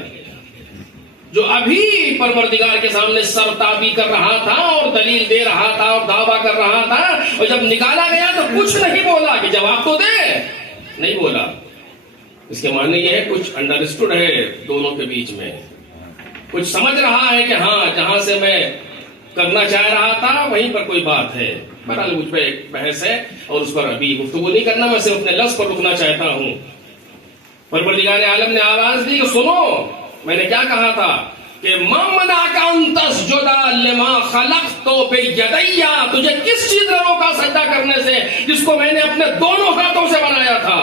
جو ابھی پروردگار کے سامنے سرتابی کر رہا تھا اور دلیل دے رہا تھا اور دعویٰ کر رہا تھا، اور جب نکالا گیا تو کچھ نہیں بولا کہ جواب تو دے، نہیں بولا۔ اس کے معنی یہ ہے کچھ انڈرسٹوڈ ہے دونوں کے بیچ میں، کچھ سمجھ رہا ہے کہ ہاں جہاں سے میں کرنا چاہ رہا تھا وہیں پر کوئی بات ہے۔ بہرحال مجھ پہ ایک بحث ہے اور اس پر ابھی گفتگو نہیں کرنا، میں صرف اپنے لفظ پر رکنا چاہتا ہوں۔ پروردگار عالم نے آواز دی کہ سنو، میں نے کیا کہا تھا کہ ما منعک ان تسجد لما خلقت بیدی، تجھے کس چیز نے روکا سجدہ کرنے سے جس کو میں نے اپنے دونوں ہاتھوں سے بنایا تھا؟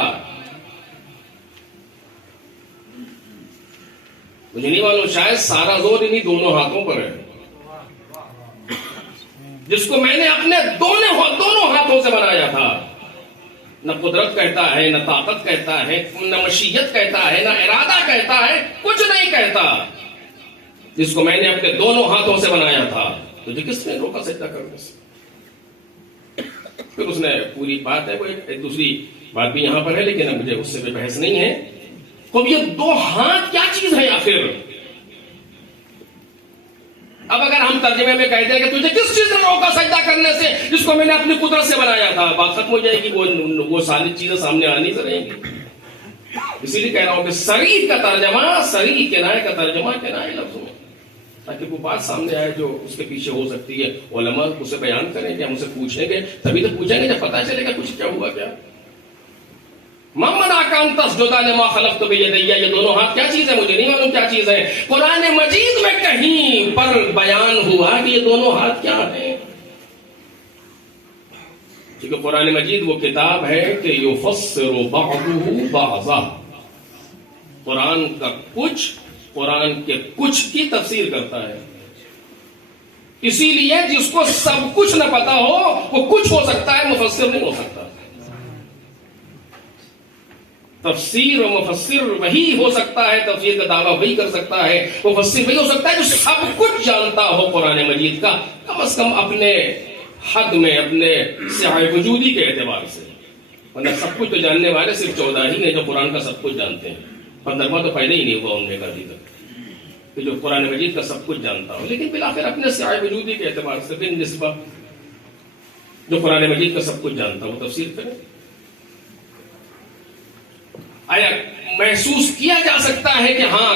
مجھے نہیں معلوم، شاید سارا زور انہی دونوں ہاتھوں پر ہے، جس کو میں نے اپنے دونوں ہاتھوں سے بنایا تھا۔ نہ قدرت کہتا ہے، نہ طاقت کہتا ہے، نہ مشیت کہتا ہے، نہ ارادہ کہتا ہے، کچھ نہیں کہتا، جس کو میں نے اپنے دونوں ہاتھوں سے بنایا تھا۔ تجھے کس نے روکا سجدہ کرنے سے؟ پھر اس نے پوری بات ہے، وہ ایک دوسری بات بھی یہاں پر ہے، لیکن اب مجھے اس سے کوئی بحث نہیں ہے۔ تو یہ دو ہاتھ کیا چیز ہے آخر؟ اب اگر ہم ترجمے میں کہتے ہیں کہ تجھے کس چیز نے روکا سجدہ کرنے سے جس کو میں نے اپنی قدرت سے بنایا تھا، بات ختم ہو جائے گی، وہ ساری چیزیں سامنے آنی سے رہیں گی۔ اسی لیے کہہ رہا ہوں کہ صریح کا ترجمہ، صریح کنایہ کا ترجمہ کنایہ لفظوں میں، تاکہ وہ بات سامنے آئے جو اس کے پیچھے ہو سکتی ہے۔ علماء اسے بیان کریں گے، ہم اسے پوچھیں گے، تبھی تو پوچھیں گے جب پتہ چلے گا کچھ کیا ہوا کیا۔ ما منعک ان تسجد لما خلقت بیدی، یہ دونوں ہاتھ کیا چیز ہے؟ مجھے نہیں معلوم کیا چیز ہے۔ قرآن مجید میں کہیں پر بیان ہوا کہ یہ دونوں ہاتھ کیا ہیں، کیونکہ قرآن مجید وہ کتاب ہے کہ یفسر بعضہ بعضا، قرآن کا کچھ قرآن کے کچھ کی تفسیر کرتا ہے۔ اسی لیے جس کو سب کچھ نہ پتا ہو وہ کچھ ہو سکتا ہے، مفسر نہیں ہو سکتا۔ تفسیر و مفسر وہی ہو سکتا ہے، تفسیر کا دعویٰ وہی کر سکتا ہے، مفسر وہی ہو سکتا ہے جو سب کچھ جانتا ہو قرآن مجید کا، کم از کم اپنے حد میں، اپنے سعہ وجودی کے اعتبار سے۔ ورنہ سب کچھ تو جاننے والے صرف 14 ہی ہیں جو قرآن کا سب کچھ جانتے ہیں، 15واں تو پہلے ہی نہیں ہوا ان میں کا ابھی تک کہ جو قرآن مجید کا سب کچھ جانتا ہو، لیکن بالآخر اپنے سعہ وجودی کے اعتبار سے بالنسبہ جو قرآن مجید کا سب کچھ جانتا ہو تفسیر کریں۔ آیا محسوس کیا جا سکتا ہے کہ ہاں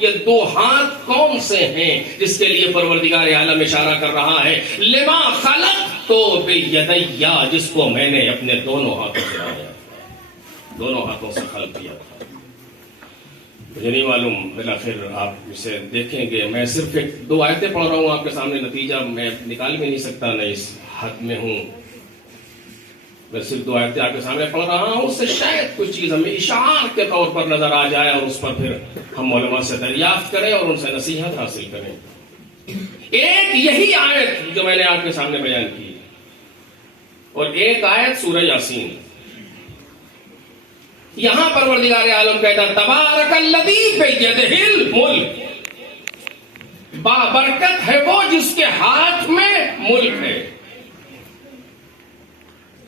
یہ دو ہاتھ کون سے ہیں جس کے لیے پروردگار عالم اشارہ کر رہا ہے؟ لما خلقت بیدی، جس کو میں نے اپنے دونوں ہاتھوں سے بنایا، دونوں ہاتھوں سے خلق کیا تھا۔ مجھے نہیں معلوم، بالآخر آپ اسے دیکھیں گے۔ میں صرف 2 آیتیں پڑھ رہا ہوں آپ کے سامنے، نتیجہ میں نکال بھی نہیں سکتا، نہ اس حد میں ہوں، میں صرف 2 آیتیں آپ کے سامنے پڑھ رہا ہوں، اس سے شاید کچھ چیز ہمیں اشعار کے طور پر نظر آ جائے اور اس پر پھر ہم علماء سے دریافت کریں اور ان سے نصیحت حاصل کریں۔ ایک یہی آیت جو میں نے آپ کے سامنے بیان کی، اور ایک آیت سورہ یاسین۔ یہاں پروردگار عالم کہتا تبارک الذی بیدہ الملک، بابرکت ہے وہ جس کے ہاتھ میں ملک ہے.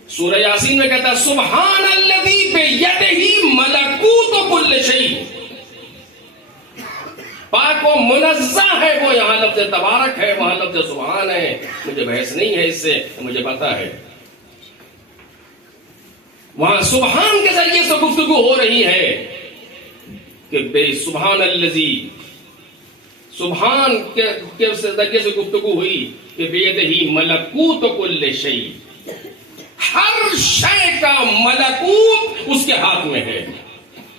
سورہ یاسین میں کہتا ہے سبحان الذی بیدہ ملکوت کل شیء. پاک و منزہ ہے وہ. یہاں لفظ تبارک ہے, وہاں لفظ سبحان ہے. مجھے بحث نہیں ہے اس سے, مجھے پتا ہے. وہاں سبحان کے ذریعے سے گفتگو ہو رہی ہے کہ بے سبحان الذی, سبحان کے ذریعے سے گفتگو ہوئی کہ بیدہ ملکوت کل شیء. ہر شے کا ملکوت اس کے ہاتھ میں ہے.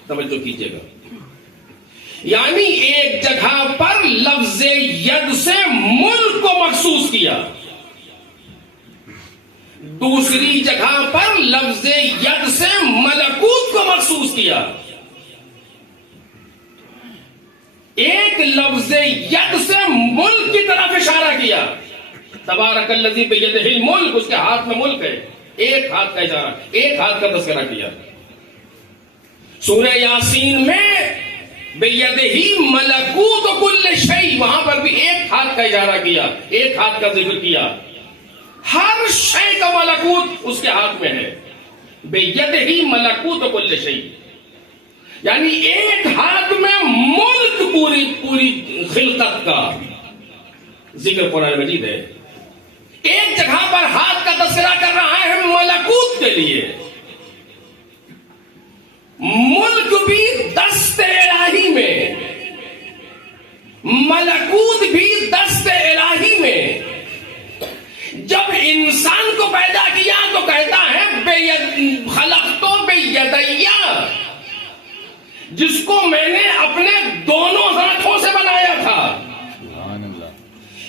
توجہ کیجئے گا. یعنی ایک جگہ پر لفظ ید سے ملک کو مخصوص کیا, دوسری جگہ پر لفظ ید سے ملکوت کو مخصوص کیا. ایک لفظ ید سے ملک کی طرف اشارہ کیا. تبارک الذی بیدہ الملک, اس کے ہاتھ میں ملک ہے. ایک ہاتھ کا اشارہ, ایک ہاتھ کا تذکرہ کیا. سورہ یاسین میں بیدہ ملکوت کل شیء, وہاں پر بھی ایک ہاتھ کا اشارہ کیا, ایک ہاتھ کا ذکر کیا. ہر شے کا ملکوت اس کے ہاتھ میں ہے. بیدہ ملکوت کل شیء, یعنی ایک ہاتھ میں ملک پوری خلقت کا ذکر قرآن مجید ہے. ایک جگہ پر ہاتھ کا تذکرہ کر رہا ہے ملکوت کے لیے. ملک بھی دست الہی میں, ملکوت بھی دست الہی میں. جب انسان کو پیدا کیا تو کہتا ہے خلقتو بیدیا, جس کو میں نے اپنے دونوں ہاتھوں سے بنایا تھا.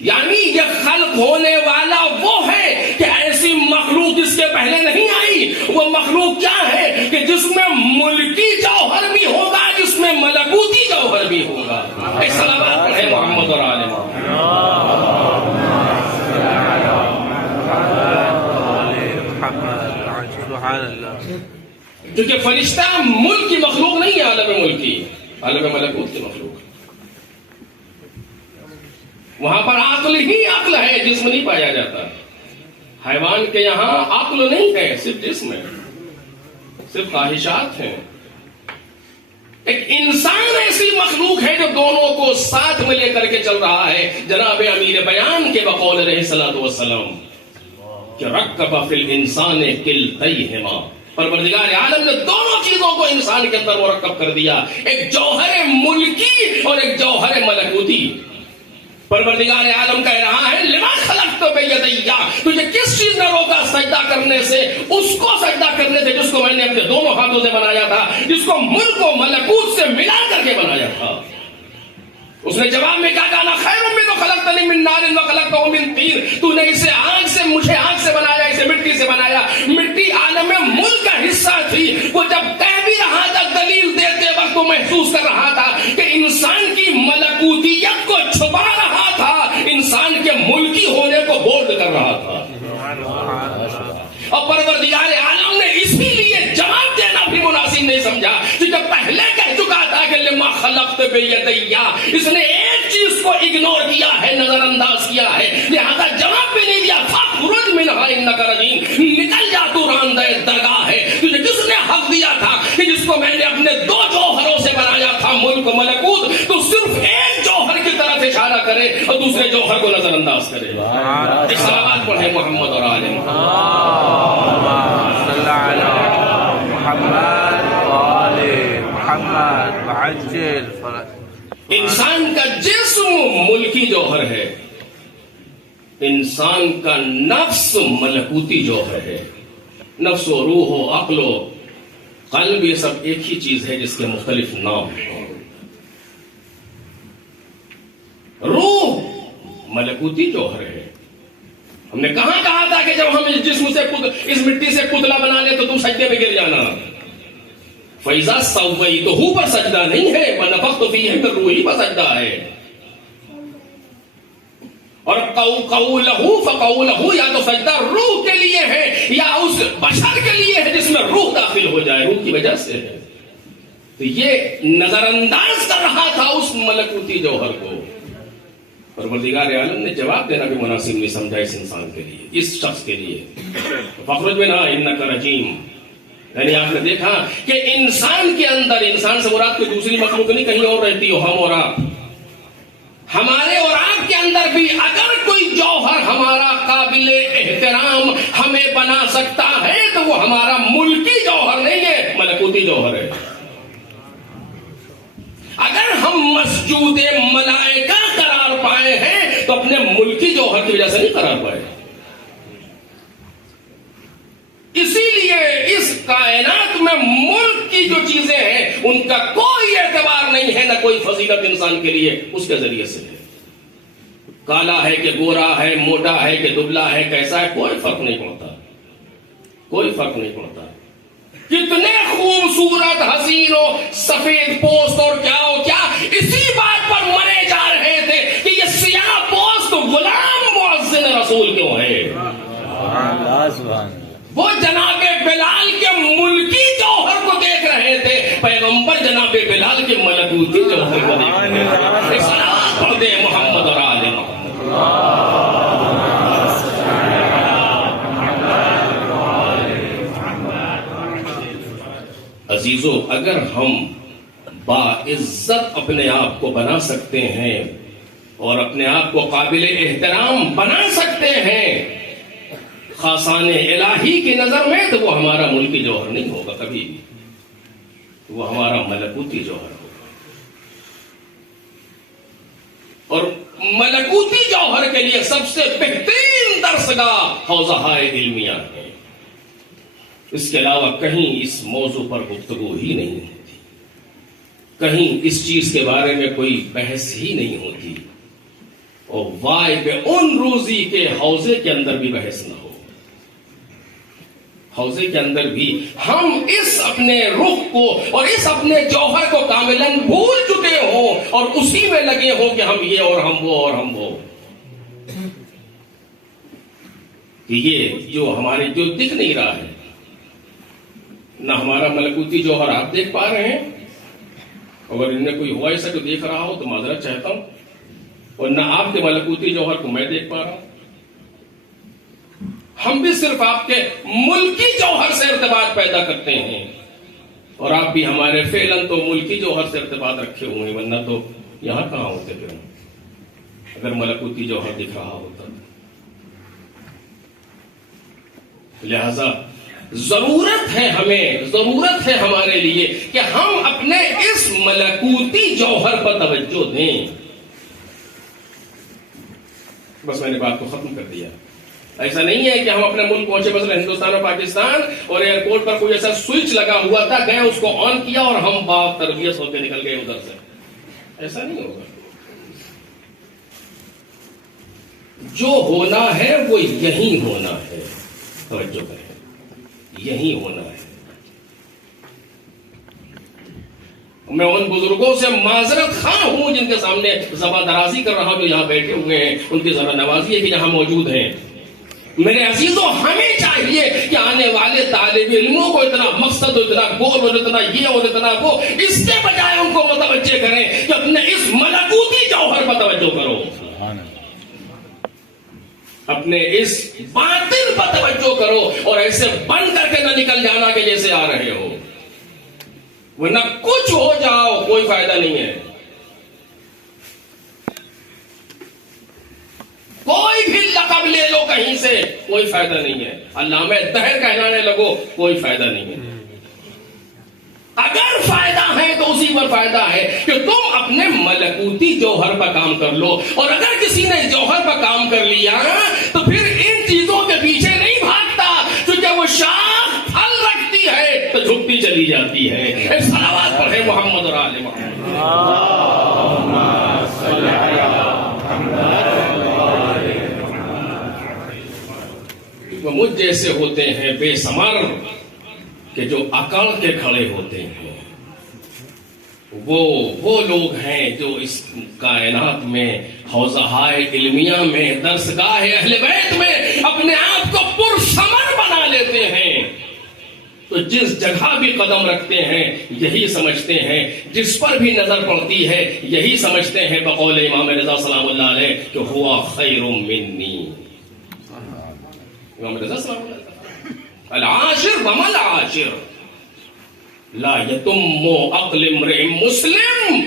یعنی یہ خلق ہونے والا وہ ہے کہ ایسی مخلوق جس کے پہلے نہیں آئی. وہ مخلوق کیا ہے کہ جس میں ملکی جوہر بھی ہوگا, جس میں ملکوتی جوہر بھی ہوگا. صلوات پڑھیں محمد اور آل محمد. کیونکہ فرشتہ ملک کی مخلوق نہیں ہے, عالم ملکی, عالم ملکوت کی مخلوق. وہاں پر عقل ہی عقل ہے, جسم نہیں پایا جاتا. حیوان کے یہاں عقل نہیں ہے, صرف جسم ہے, صرف خواہشات ہیں. ایک انسان ایسی مخلوق ہے جو دونوں کو ساتھ میں لے کر کے چل رہا ہے. جناب امیر بیان کے بقول علیہ الصلوۃ والسلام کہ رکب فی الانسان کلتیہما, پروردگار عالم نے دونوں چیزوں کو انسان کے اندر مرکب کر دیا, ایک جوہر ملکی اور ایک جوہر ملکوتی. پروردگار عالم کہہ رہا ہے لما خلقت بیدیا, تجھے کس چیز نے روکا سجدہ کرنے سے؟ اس کو سجدہ کرنے سے جس کو میں نے اپنے دونوں ہاتھوں سے بنایا تھا, جس کو ملک و ملکوت سے ملا کر کے بنایا تھا. اس نے جواب میں کہا انا خیر منہ خلقتنی من نار وخلقتہ من طین, تو نے اسے آگ سے, مجھے آگ سے بنایا, اسے مٹی سے بنایا. مٹی عالم ملک کا حصہ تھی. وہ جب کہہ بھی رہا تھا, دلیل دیتے وقت وہ محسوس کر رہا تھا کہ انسان کی ملکوتیت کو چھپا رہا تھا, انسان کے ملکی ہونے کو بولڈ کر رہا تھا. اور پروردگار عالم نے اسی لیے جواب دینا بھی مناسب نہیں سمجھا, کیونکہ پہلے کہہ چکا تھا کہ لما خلقت بیدیا, اس نے ایک چیز کو اگنور کیا ہے, نظر انداز کیا ہے, لہذا جواب بھی نہیں دیا. فاخرج منہا انک رجیم, نکل جا تو راندہ درگاہ ہے. تجھے کس نے حق دیا تھا کہ جس کو میں نے اپنے دو جوہروں سے بنایا تھا, ملک و ملکوت, تو صرف ایک جوہر کی طرف اشارہ کرے اور دوسرے جوہر کو نظر انداز کرے. صلوات پڑھیں محمد اور آل محمد. صلی علی محمد وآل محمد وعجل فرج. انسان کا جسم ملکی جوہر ہے, انسان کا نفس ملکوتی جوہر ہے. نفس و روح و عقل و قلب یہ سب ایک ہی چیز ہے جس کے مختلف نام ہیں. روح ملکوتی جوہر ہے. ہم نے کہاں کہا تھا کہ جب ہم اس جسم سے اس مٹی سے پتلا بنا لے تو تم سجدے میں گر جانا. فَإِذَا سَوَّيْتُهُ پر سجدہ نہیں ہے, وَنَفَخْتُ فِيهِ پر روحی پر سجدہ ہے. اور قَوْلَهُ فَقَوْلَهُ یا تو سجدہ روح کے لیے ہے یا اس بشر کے لیے ہے جس میں روح داخل ہو جائے, روح کی وجہ سے ہے. تو یہ نظر انداز کر رہا تھا اس ملکوتی جوہر کو. پروردگار عالم نے جواب دینا بھی مناسب نہیں سمجھا اس انسان کے لیے، اس شخص کے لیے. فخرج منہا انک رجیم. یعنی آپ نے دیکھا کہ انسان کے اندر، انسان سے مراد کوئی دوسری مخلوق نہیں کہیں اور رہتی ہو، ہم اور آپ، ہمارے اور آپ کے اندر بھی اگر کوئی جوہر ہمارا قابل احترام ہمیں بنا سکتا ہے تو وہ ہمارا ملکی جوہر نہیں ہے، ملکوتی جوہر ہے. اگر ہم مسجود ملائکہ قرار پائے ہیں تو اپنے ملکی جوہر کی وجہ سے نہیں قرار پائے. اسی لیے اس کائنات میں ملک کی جو چیزیں ہیں ان کا کوئی اعتبار نہیں ہے، نہ کوئی فضیلت انسان کے لیے اس کے ذریعے سے ہے. کالا ہے کہ گورا ہے، موٹا ہے کہ دبلا ہے، کیسا ہے، کوئی فرق نہیں پڑتا، کوئی فرق نہیں پڑتا. کتنے خوبصورت حسین و سفید پوست اور کیا اسی بات پر مرے جا رہے تھے کہ یہ سیاہ پوست غلام مؤذن رسول کیوں ہے. وہ جناب بلال کے ملکی جوہر کو دیکھ رہے تھے، پیغمبر جناب بلال کے ملکوتی جوہر کو دیکھ رہے تھے. صلوات پڑھ دے محمد اور آل محمد. عزیزو، اگر ہم باعزت اپنے آپ کو بنا سکتے ہیں اور اپنے آپ کو قابل احترام بنا سکتے ہیں خاصان الہی کی نظر میں، تو وہ ہمارا ملکی جوہر نہیں ہوگا کبھی بھی، وہ ہمارا ملکوتی جوہر ہوگا. اور ملکوتی جوہر کے لیے سب سے بہترین درسگاہ حوضہائے علمیہ ہے. اس کے علاوہ کہیں اس موضوع پر گفتگو ہی نہیں ہوتی، کہیں اس چیز کے بارے میں کوئی بحث ہی نہیں ہوتی، اور وائے بے ان روزی کے حوضے کے اندر بھی بحث نہ ہو. حوضے کے اندر بھی ہم اس اپنے رخ کو اور اس اپنے جوہر کو کاملاً بھول چکے ہوں اور اسی میں لگے ہوں کہ ہم یہ اور ہم وہ اور ہم وہ. کہ یہ جو ہمارے جو دکھ نہیں رہا ہے، نہ ہمارا ملکوتی جوہر آپ دیکھ پا رہے ہیں، اگر ان میں کوئی ہوا ایسا کہ دیکھ رہا ہو تو معذرت چاہتا ہوں، اور نہ آپ کے ملکوتی جوہر کو میں دیکھ پا رہا ہوں. ہم بھی صرف آپ کے ملکی جوہر سے ارتباط پیدا کرتے ہیں، اور آپ بھی ہمارے فعلاً تو ملکی جوہر سے ارتباط رکھے ہوئے ہیں، ورنہ تو یہاں کہاں ہوتے پھر اگر ملکوتی جوہر دکھ رہا ہوتا. لہذا ضرورت ہے ہمارے لیے کہ ہم اپنے اس ملکوتی جوہر پر توجہ دیں. بس میں نے بات کو ختم کر دیا. ایسا نہیں ہے کہ ہم اپنے ملک پہنچے، مثلا ہندوستان اور پاکستان، اور ایئرپورٹ پر کوئی ایسا سوئچ لگا ہوا تھا، گئے اس کو آن کیا اور ہم باپ تربیت ہو کے نکل گئے ادھر سے. ایسا نہیں ہوگا. جو ہونا ہے وہ یہی ہونا ہے. توجہ کریں، یہی ہونا ہے. میں ان بزرگوں سے معذرت خواہ ہوں جن کے سامنے زبان درازی کر رہا ہوں، جو یہاں بیٹھے ہوئے ہیں، ان کی ذرا نوازی ہے کہ یہاں موجود ہیں. میرے عزیزوں، ہمیں چاہیے کہ آنے والے طالب علموں کو اتنا مقصد اور اتنا گول اور اتنا یہ اور اتنا وہ، اس کے بجائے ان کو متوجہ کریں کہ اپنے اس ملکوتی جوہر پر توجہ کرو، اپنے اس باطن پر توجہ کرو، اور ایسے بن کر کے نہ نکل جانا کہ جیسے آ رہے ہو، ورنہ کچھ ہو جاؤ کوئی فائدہ نہیں ہے. کوئی بھی لقب لے لو کہیں سے، کوئی فائدہ نہیں ہے. علامہ دہر کہلانے لگو، کوئی فائدہ نہیں ہے. اگر فائدہ ہے تو اسی پر فائدہ ہے کہ تم اپنے ملکوتی جوہر پر کام کر لو، اور اگر کسی نے جوہر پر کام کر لیا تو پھر ان چیزوں کے پیچھے نہیں بھاگتا، کیونکہ وہ شاخ پھل رکھتی ہے تو جھکتی چلی جاتی ہے. ایک صلوات پڑھے محمد اور آل محمد. مجھ جیسے ہوتے ہیں بے ثمر کہ جو اکڑ کے کھڑے ہوتے ہیں، وہ لوگ ہیں جو اس کائنات میں حوضہائے علمیہ میں درسگاہ اہل بیت میں اپنے آپ کو پرثمر بنا لیتے ہیں. تو جس جگہ بھی قدم رکھتے ہیں یہی سمجھتے ہیں، جس پر بھی نظر پڑتی ہے یہی سمجھتے ہیں بقول امام رضا سلام اللہ علیہ کہ ہوا خیر منی. امام رضا سلام اللہ علیہ العاشر وما العاشر لا یتم عقل امرئ مسلم.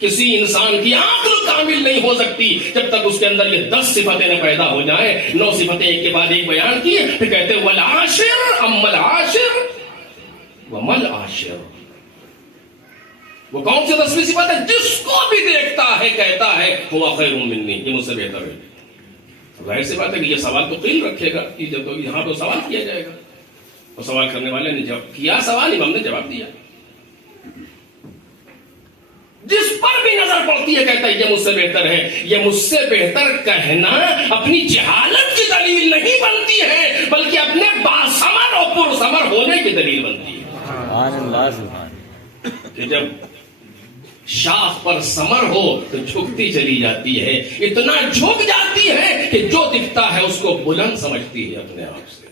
کسی انسان کی عقل کامل نہیں ہو سکتی جب تک اس کے اندر یہ 10 صفتیں نہ پیدا ہو جائیں. 9 صفتیں ایک کے بعد ایک بیان کی، پھر کہتے ہیں والعاشر اما العاشر وما العاشر. وہ کون سی 10ویں صفت ہے؟ جس کو بھی دیکھتا ہے کہتا ہے ہوا خیر منی، یہ مجھ سے بہتر ہے. ظاہر سی بات ہے کہ یہ سوال تو قیل رکھے گا کہ جب تو یہاں تو سوال کیا جائے گا، اور سوال کرنے والے نے جب کیا سوال، امام نے جواب دیا. جس پر بھی نظر پڑتی ہے کہتا ہے یہ مجھ سے بہتر ہے. یہ مجھ سے بہتر کہنا اپنی جہالت کی دلیل نہیں بنتی ہے، بلکہ اپنے باثمر اور پرثمر ہونے کی دلیل بنتی ہے. سبحان اللہ سبحان. کہ جب شاخ پر ثمر ہو تو جھکتی چلی جاتی ہے، اتنا جھک جاتی ہے کہ جو دکھتا ہے اس کو بلند سمجھتی ہے اپنے آپ سے.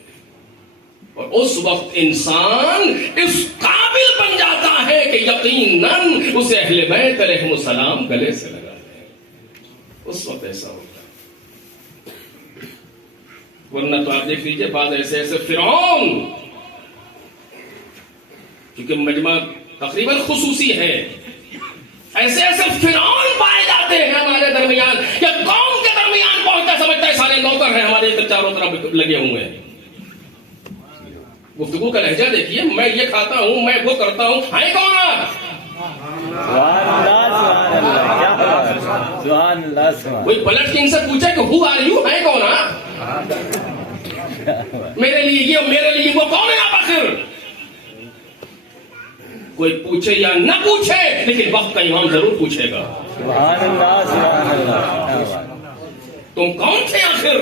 اور اس وقت انسان اس قابل بن جاتا ہے کہ یقیناً اسے اہل بیت علیہم السلام گلے سے لگا دے. اس وقت ایسا ہوتا ہے. ورنہ تو آپ دیکھ لیجیے بعض ایسے ایسے فرعون، کیونکہ مجمع تقریباً خصوصی ہے، ایسے ایسے فرعون پائے جاتے ہیں ہمارے درمیان کہ قوم کے درمیان پہنچتا سمجھتا ہے سارے نوکر ہیں ہمارے چاروں طرف لگے ہوئے ہیں. گفتگو کا لہجہ دیکھیے، میں یہ کھاتا ہوں، میں وہ کرتا ہوں، ہیں کون آپ؟ سبحان اللہ سبحان اللہ. کیا بات ہے. سبحان اللہ سبحان. کوئی پلٹ کے ان سے پوچھے کہ ہو آر یو، ہیں کون آپ؟ میرے لیے یہ اور میرے لیے وہ، کون ہے آپ آخر؟ کوئی پوچھے یا نہ پوچھے لیکن وقت کا امام ضرور پوچھے گا. سبحان اللہ سبحان اللہ. تم کون تھے آخر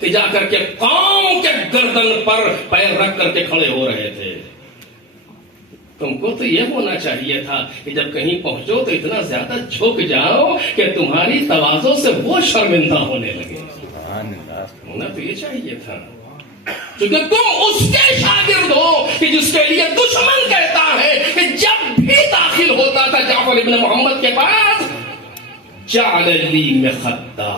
کہ جا کر کے قوم کے گردن پر پیر رکھ کر کے کھڑے ہو رہے تھے؟ تم کو تو یہ ہونا چاہیے تھا کہ جب کہیں پہنچو تو اتنا زیادہ جھک جاؤ کہ تمہاری تواضع سے وہ شرمندہ ہونے لگے. سبحان اللہ. ہونا تو یہ چاہیے تھا، کیونکہ تم اس کے شاگرد ہو کہ جس کے لیے دشمن کہتا ہے کہ جب بھی داخل ہوتا تھا جعفر ابن محمد کے پاس، جعل لی مخدہ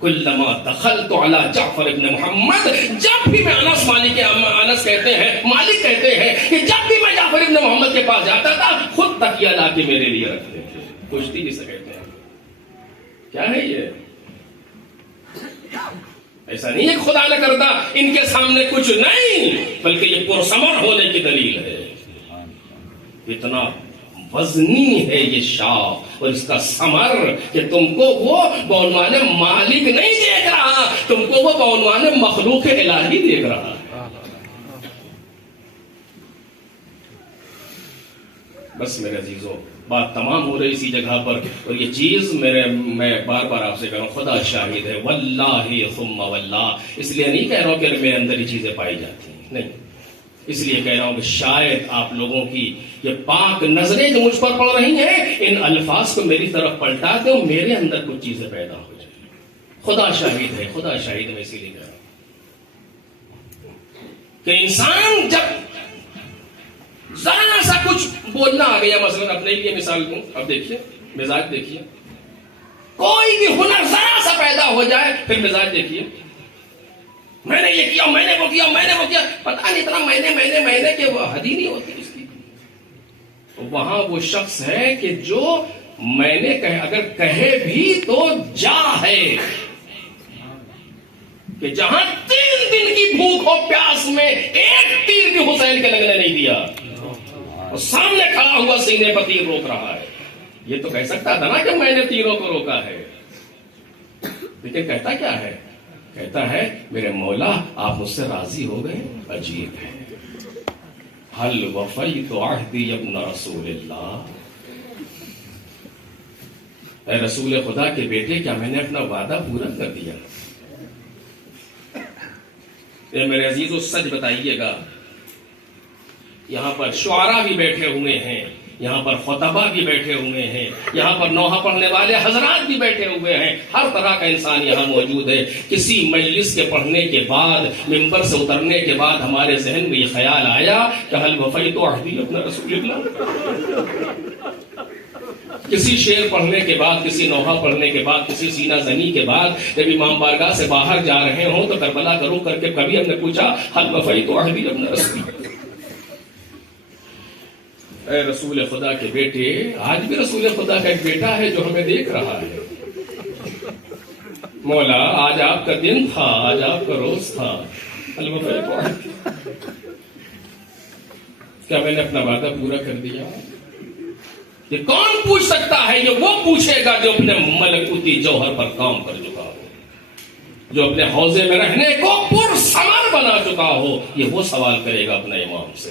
کلما دخلت علی جعفر ابن محمد. جب بھی میں انس انس کہتے ہیں، مالک کہتے ہیں کہ جب بھی میں جعفر ابن محمد کے پاس جاتا تھا خود تکیہ لا کے میرے لیے رکھتے تھے. کشتی جسے کہتے ہیں. کیا ہے یہ؟ ایسا نہیں ہے خدا نہ کرتا ان کے سامنے کچھ نہیں، بلکہ یہ پرثمر ہونے کی دلیل ہے. اتنا وزنی ہے یہ شاخ اور اس کا ثمر کہ تم کو وہ بعنوان مالک نہیں دیکھ رہا، تم کو وہ بعنوان مخلوق الہی دیکھ رہا. بس میرے عزیزوں، بات تمام ہو رہی اسی جگہ پر، اور یہ چیز میں بار بار آپ سے کہہ رہا ہوں، خدا شاہد ہے، واللہ ثم واللہ. اس لیے نہیں کہہ رہا ہوں کہ میرے اندر یہ چیزیں پائی جاتی ہیں، نہیں، اس لیے کہہ رہا ہوں کہ شاید آپ لوگوں کی یہ پاک نظریں جو مجھ پر پڑ رہی ہیں ان الفاظ کو میری طرف پلٹا دیں اور میرے اندر کچھ چیزیں پیدا ہو جائیں. خدا شاہد ہے، خدا شاہد ہے. میں اسی لیے کہہ رہا ہوں کہ انسان جب ذرا سا کچھ بولنا آ گیا، مثلا اپنے لیے مثال دوں، اب دیکھیے مزاج دیکھیے، کوئی بھی ہنر ذرا سا پیدا ہو جائے پھر مزاج دیکھیے، میں نے یہ کیا، میں نے وہ کیا، میں نے وہ کیا، پتہ نہیں اتنا میں نے کہ وہ حد ہی نہیں ہوتی اس کی. وہاں وہ شخص ہے کہ جو میں نے اگر کہے بھی تو جا ہے کہ جہاں 3 دن کی بھوک ہو پیاس میں ایک تیر بھی حسین کے لگنے نہیں دیا، اور سامنے کھڑا ہوا سینے پر تیر روک رہا ہے. یہ تو کہہ سکتا تھا نا کہ میں نے تیروں کو روکا ہے، لیکن کہتا کیا ہے؟ کہتا ہے میرے مولا آپ مجھ سے راضی ہو گئے. عجیب ہے. حل وفیت عہدی ابن رسول اللہ. اے رسول خدا کے بیٹے، کیا میں نے اپنا وعدہ پورا کر دیا؟ اے میرے عزیزو، سچ بتائیے گا. یہاں پر شعراء بھی بیٹھے ہوئے ہیں، یہاں پر خطبہ بھی بیٹھے ہوئے ہیں, یہاں پر نوحہ پڑھنے والے حضرات بھی بیٹھے ہوئے ہیں, ہر طرح کا انسان یہاں موجود ہے. کسی مجلس کے پڑھنے کے بعد, ممبر سے اترنے کے بعد ہمارے ذہن میں یہ خیال آیا کہ حل وفیت عہدی اپنا رسول اللہ. کسی شعر پڑھنے کے بعد, کسی نوحہ پڑھنے کے بعد, کسی سینہ زنی کے بعد جب امام بارگاہ سے باہر جا رہے ہوں تو کربلا کا رخ کر کے کبھی ہم نے پوچھا حل وفیت عہدی اپنا رسول اللہ. اے رسول خدا کے بیٹے, آج بھی رسول خدا کا ایک بیٹا ہے جو ہمیں دیکھ رہا ہے. مولا آج آپ کا دن تھا, آج آپ کا روز تھا, کیا میں نے اپنا وعدہ پورا کر دیا؟ یہ کون پوچھ سکتا ہے؟ یہ وہ پوچھے گا جو اپنے ملکوتی جوہر پر کام کر چکا ہو, جو اپنے حوضے میں رہنے کو پرثمر بنا چکا ہو. یہ وہ سوال کرے گا اپنے امام سے,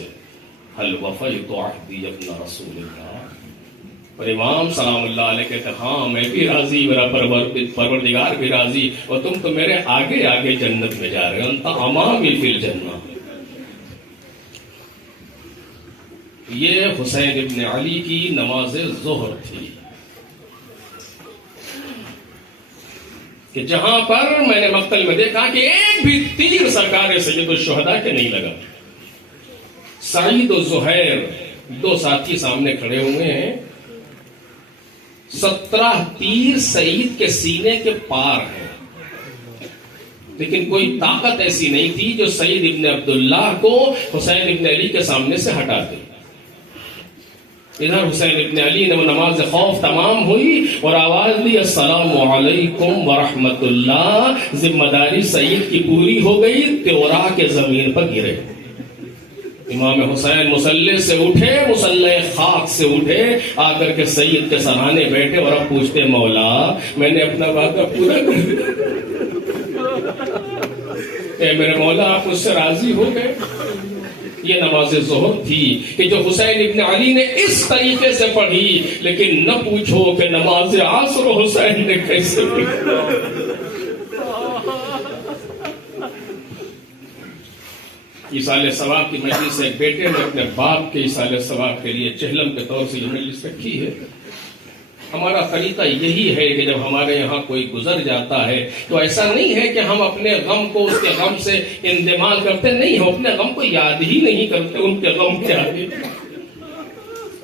حل وفیت عہدی اپنا رسول اللہ. اور امام سلام اللہ علیہ کہتے ہیں ہاں میں بھی راضی, میرا پروردگار بھی راضی, اور تم تو میرے آگے آگے جنت میں جا رہے ہو. انت امامی فی الجنہ. یہ حسین ابن علی کی نماز ظہر تھی کہ جہاں پر میں نے مقتل میں دیکھا کہ ایک بھی تیر سرکار سید الشہداء کے نہیں لگا. سعید و زہیر دو ساتھی سامنے کھڑے ہوئے ہیں, 17 تیر سعید کے سینے کے پار ہیں, لیکن کوئی طاقت ایسی نہیں تھی جو سعید ابن عبداللہ کو حسین ابن علی کے سامنے سے ہٹا دے. ادھر حسین ابن علی نے وہ نماز خوف تمام ہوئی اور آواز دی السلام علیکم ورحمت اللہ. ذمہ داری سعید کی پوری ہو گئی, تیورا کے زمین پر گرے. امام حسین مصلی سے اٹھے, مصلی خاک سے اٹھے, آ کر کے سید کے سرانے بیٹھے اور اب پوچھتے مولا میں نے اپنا وعدہ پورا کر دیا, اے میرے مولا آپ اس سے راضی ہو گئے. یہ نماز ظہر تھی کہ جو حسین ابن علی نے اس طریقے سے پڑھی, لیکن نہ پوچھو کہ نماز عصر حسین نے کیسے پڑھی. ایصال ثواب کی مجلس سے ایک بیٹے نے اپنے باپ کے ایصال ثواب کے لیے چہلم کے طور سے یہ مجلس رکھی ہے. ہمارا طریقہ یہی ہے کہ جب ہمارے یہاں کوئی گزر جاتا ہے تو ایسا نہیں ہے کہ ہم اپنے غم کو اس کے غم سے اندمال کرتے, نہیں, ہم اپنے غم کو یاد ہی نہیں کرتے ان کے غم کے آگے.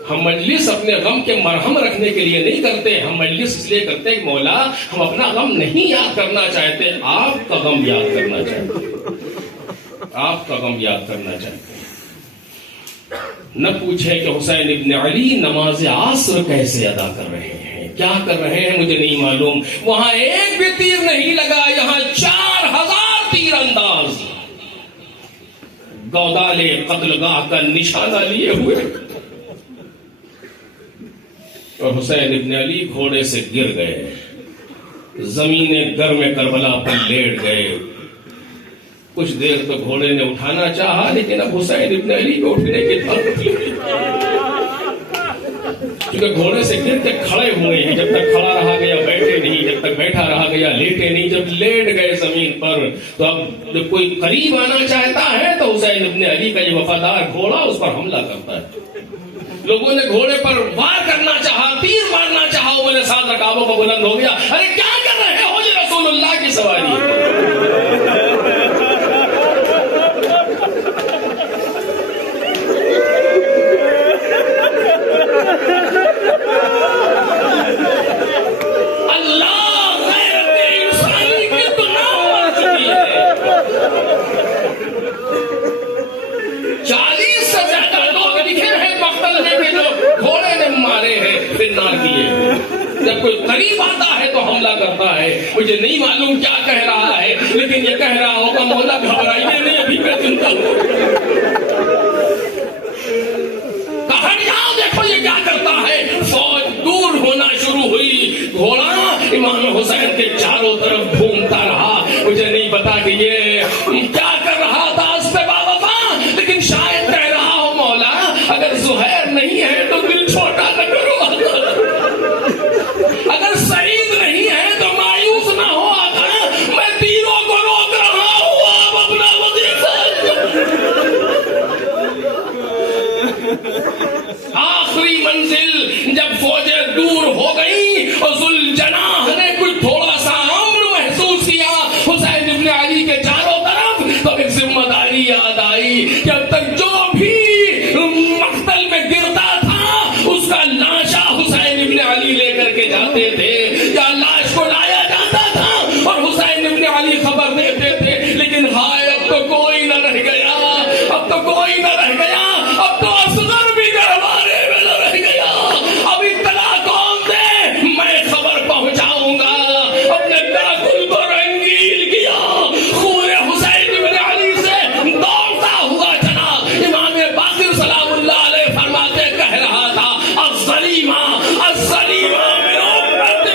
ہم مجلس اپنے غم کے مرہم رکھنے کے لیے نہیں کرتے, ہم مجلس اس لیے کرتے کہ مولا ہم اپنا غم نہیں یاد کرنا چاہتے, آپ کا غم یاد کرنا چاہتے, آپ کا غم یاد کرنا چاہتے. نہ پوچھے کہ حسین ابن علی نماز عصر کیسے ادا کر رہے ہیں, کیا کر رہے ہیں, مجھے نہیں معلوم. وہاں ایک بھی تیر نہیں لگا, یہاں 4000 تیر انداز گودال قتل گاہ کا نشانہ لیے ہوئے. اور حسین ابن علی گھوڑے سے گر گئے, زمین گرم کربلا پر لیٹ گئے. کچھ دیر تو گھوڑے نے اٹھانا چاہا, لیکن اب حسین ابن علی کو اٹھنے کی طاقت نہیں, کیونکہ گھوڑے سے گر کے کھڑے ہوئے ہیں. جب تک کھڑا رہا گیا بیٹھے نہیں, جب تک بیٹھا رہا گیا لیٹے نہیں. جب لیٹ گئے زمین پر تو اب جب کوئی قریب آنا چاہتا ہے تو حسین ابن علی کا یہ وفادار گھوڑا اس پر حملہ کرتا ہے. لوگوں نے گھوڑے پر وار کرنا چاہا, تیر مارنا چاہا, وہ میرے ساتھ رکابوں کو بلند ہو گیا. ارے کیا کر رہے ہو, یہ رسول اللہ کی سواری. جب کوئی قریب آتا ہے تو حملہ کرتا ہے. مجھے نہیں معلوم کیا کہہ رہا ہے, لیکن یہ کہہ رہا ہوگا مولا گھبرائیے نہیں, ابھی میں زندہ ہوں. کہاں جاؤ, دیکھو یہ کیا کرتا ہے. فوج دور ہونا شروع ہوئی, گھوڑا امام حسین کے چاروں طرف گھومتا رہا. مجھے نہیں پتا کہ یہ کیا کر رہا تھا اس پہ بابا, لیکن شاید کہہ رہا ہو مولا اگر زہیر نہیں ہے تو دل چھوٹا نہ کرو, اگر سعید نہیں ہے تو مایوس نہ ہو. میں تیروں کو روک رہا ہوں, آپ اپنا وظیفہ. آخری منزل کر دیتے تھے، لیکن ہائے اب تو کوئی نہ رہ گیا، اب تو کوئی نہ رہ گیا، اب تو اصغر بھی گہوارے میں نہ رہ گیا۔ اب اطلاع کون دے؟ میں خبر پہنچاؤں گا۔ اپنے کاکل کو رنگین کیا، خون حسین بن علی سے دوڑتا ہوا چلا۔ امام باقر سلام اللہ علیہ فرماتے کہہ رہا تھا الظلیمہ الظلیمہ من امت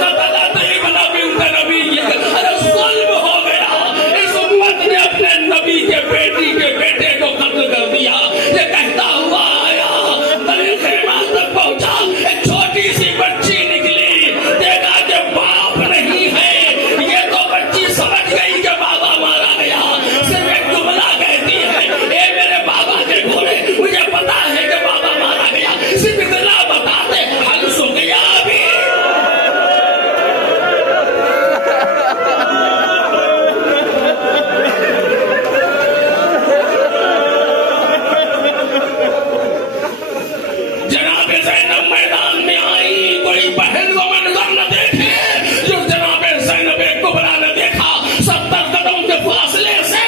قتلت ابن بنت نبی، ارے ظلم ہو گیا، اس امت نے اپنے نبی کے بیٹی کے بیٹے کو قتل کر دیا۔ یہ کہتا ہوا آیا، دلیل خیمہ تک پہنچا، ایک چھوٹی سی بچی نکلی، دیکھا کہ باپ نہیں ہے، یہ تو بچی سمجھ گئی کہ بابا مارا گیا، صرف ایک جملہ کہتی ہے اے میرے بابا کے گھوڑے، مجھے پتا ہے کہ بابا مارا گیا، صرف اتنا بتاتے حل سو گیا بھی۔ جناب زینب میدان میں آئی، کوئی بہن کو منظر نہ دیکھے جو جناب زینب کبریٰ نے دیکھا۔ 70 قدم کے فاصلے سے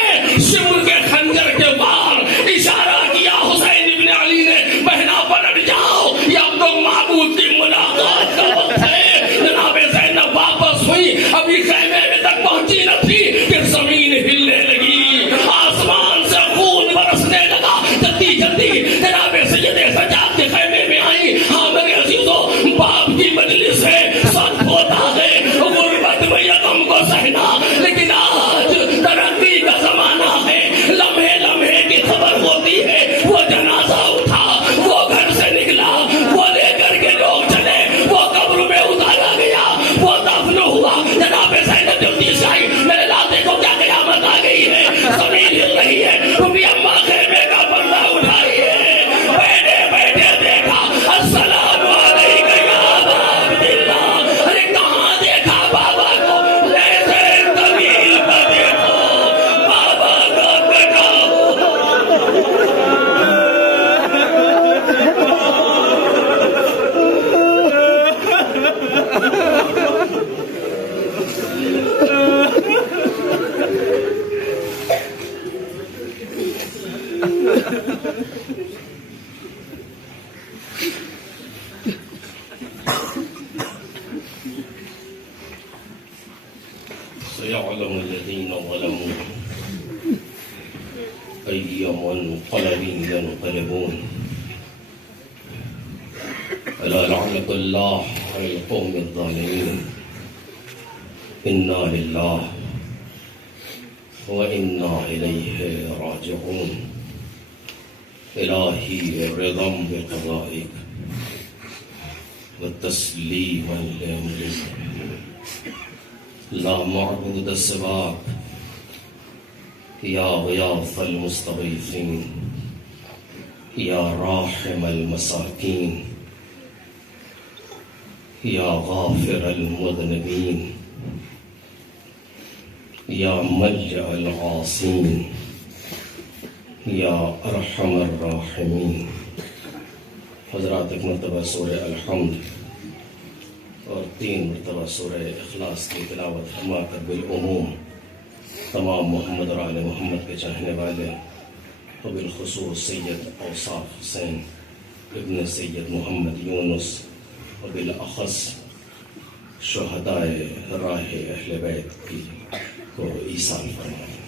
شمر کے خنجر کے وار، اشارہ کیا حسین ابن علی نے، بہنا پلٹ جاؤ، یہ اب تو معبود کی ملاقات کا وقت ہے۔ جناب زینب واپس ہوئی، ابھی خیمے میں تک پہنچی نہ تھی کہ زمین ہلنے لگی، آسمان سے خون برسنے لگا۔ جلدی جلدی جناب سید سجاد کے خیمے میں آئی۔ ہاں میرے عزیزوں، باپ کی مجلس ہے، سچ ہوتا ہے غربت میں یکم کو سہنا، لیکن آج ترقی کا زمانہ ہے، لمحے لمحے کی خبر ہوتی ہے۔ وہ جنازہ اٹھا، وہ گھر سے نکلا، وہ لے کر کے لوگ چلے، وہ قبر میں اتارا گیا، وہ دفن ہوا۔ جناب زینب جلدی سے آئی، میرے لاتے کو کیا قیامت آ گئی ہے، زمین ہل رہی ہے، روبی اماں خیمے کا پردہ اٹھائی ہے، بیٹھے بیٹھے دیکھا السلام علیکم یا ابا عبداللہ۔ ارے کہاں دیکھا بابا کو، لیسے طویل پر دیکھو، بابا کو بٹھاؤ۔ سيعلم الذين ظلموا أي منقلب ينقلبون، ألا لعنة الله على القوم الظالمين، إنا لله وإنا إليه راجعون۔ إلهي رضا بقضائك وتسليما لأمرك، لا معبود سواك يا غياث المستغيثين، يا راحم المساكين، يا غافر المذنبين، يا ملجأ العاصين، یا ارحم الراحمین۔ حضرات ایک مرتبہ سورہ الحمد اور 3 مرتبہ سورہ اخلاص کی تلاوت فرما کر بالعموم تمام محمد اور آل محمد کے چاہنے والے اور بالخصوص سید اوصاف حسین ابن سید محمد یونس اور بالاخص شہدائے راہ اہل بیت کی کو ایصال فرمائے۔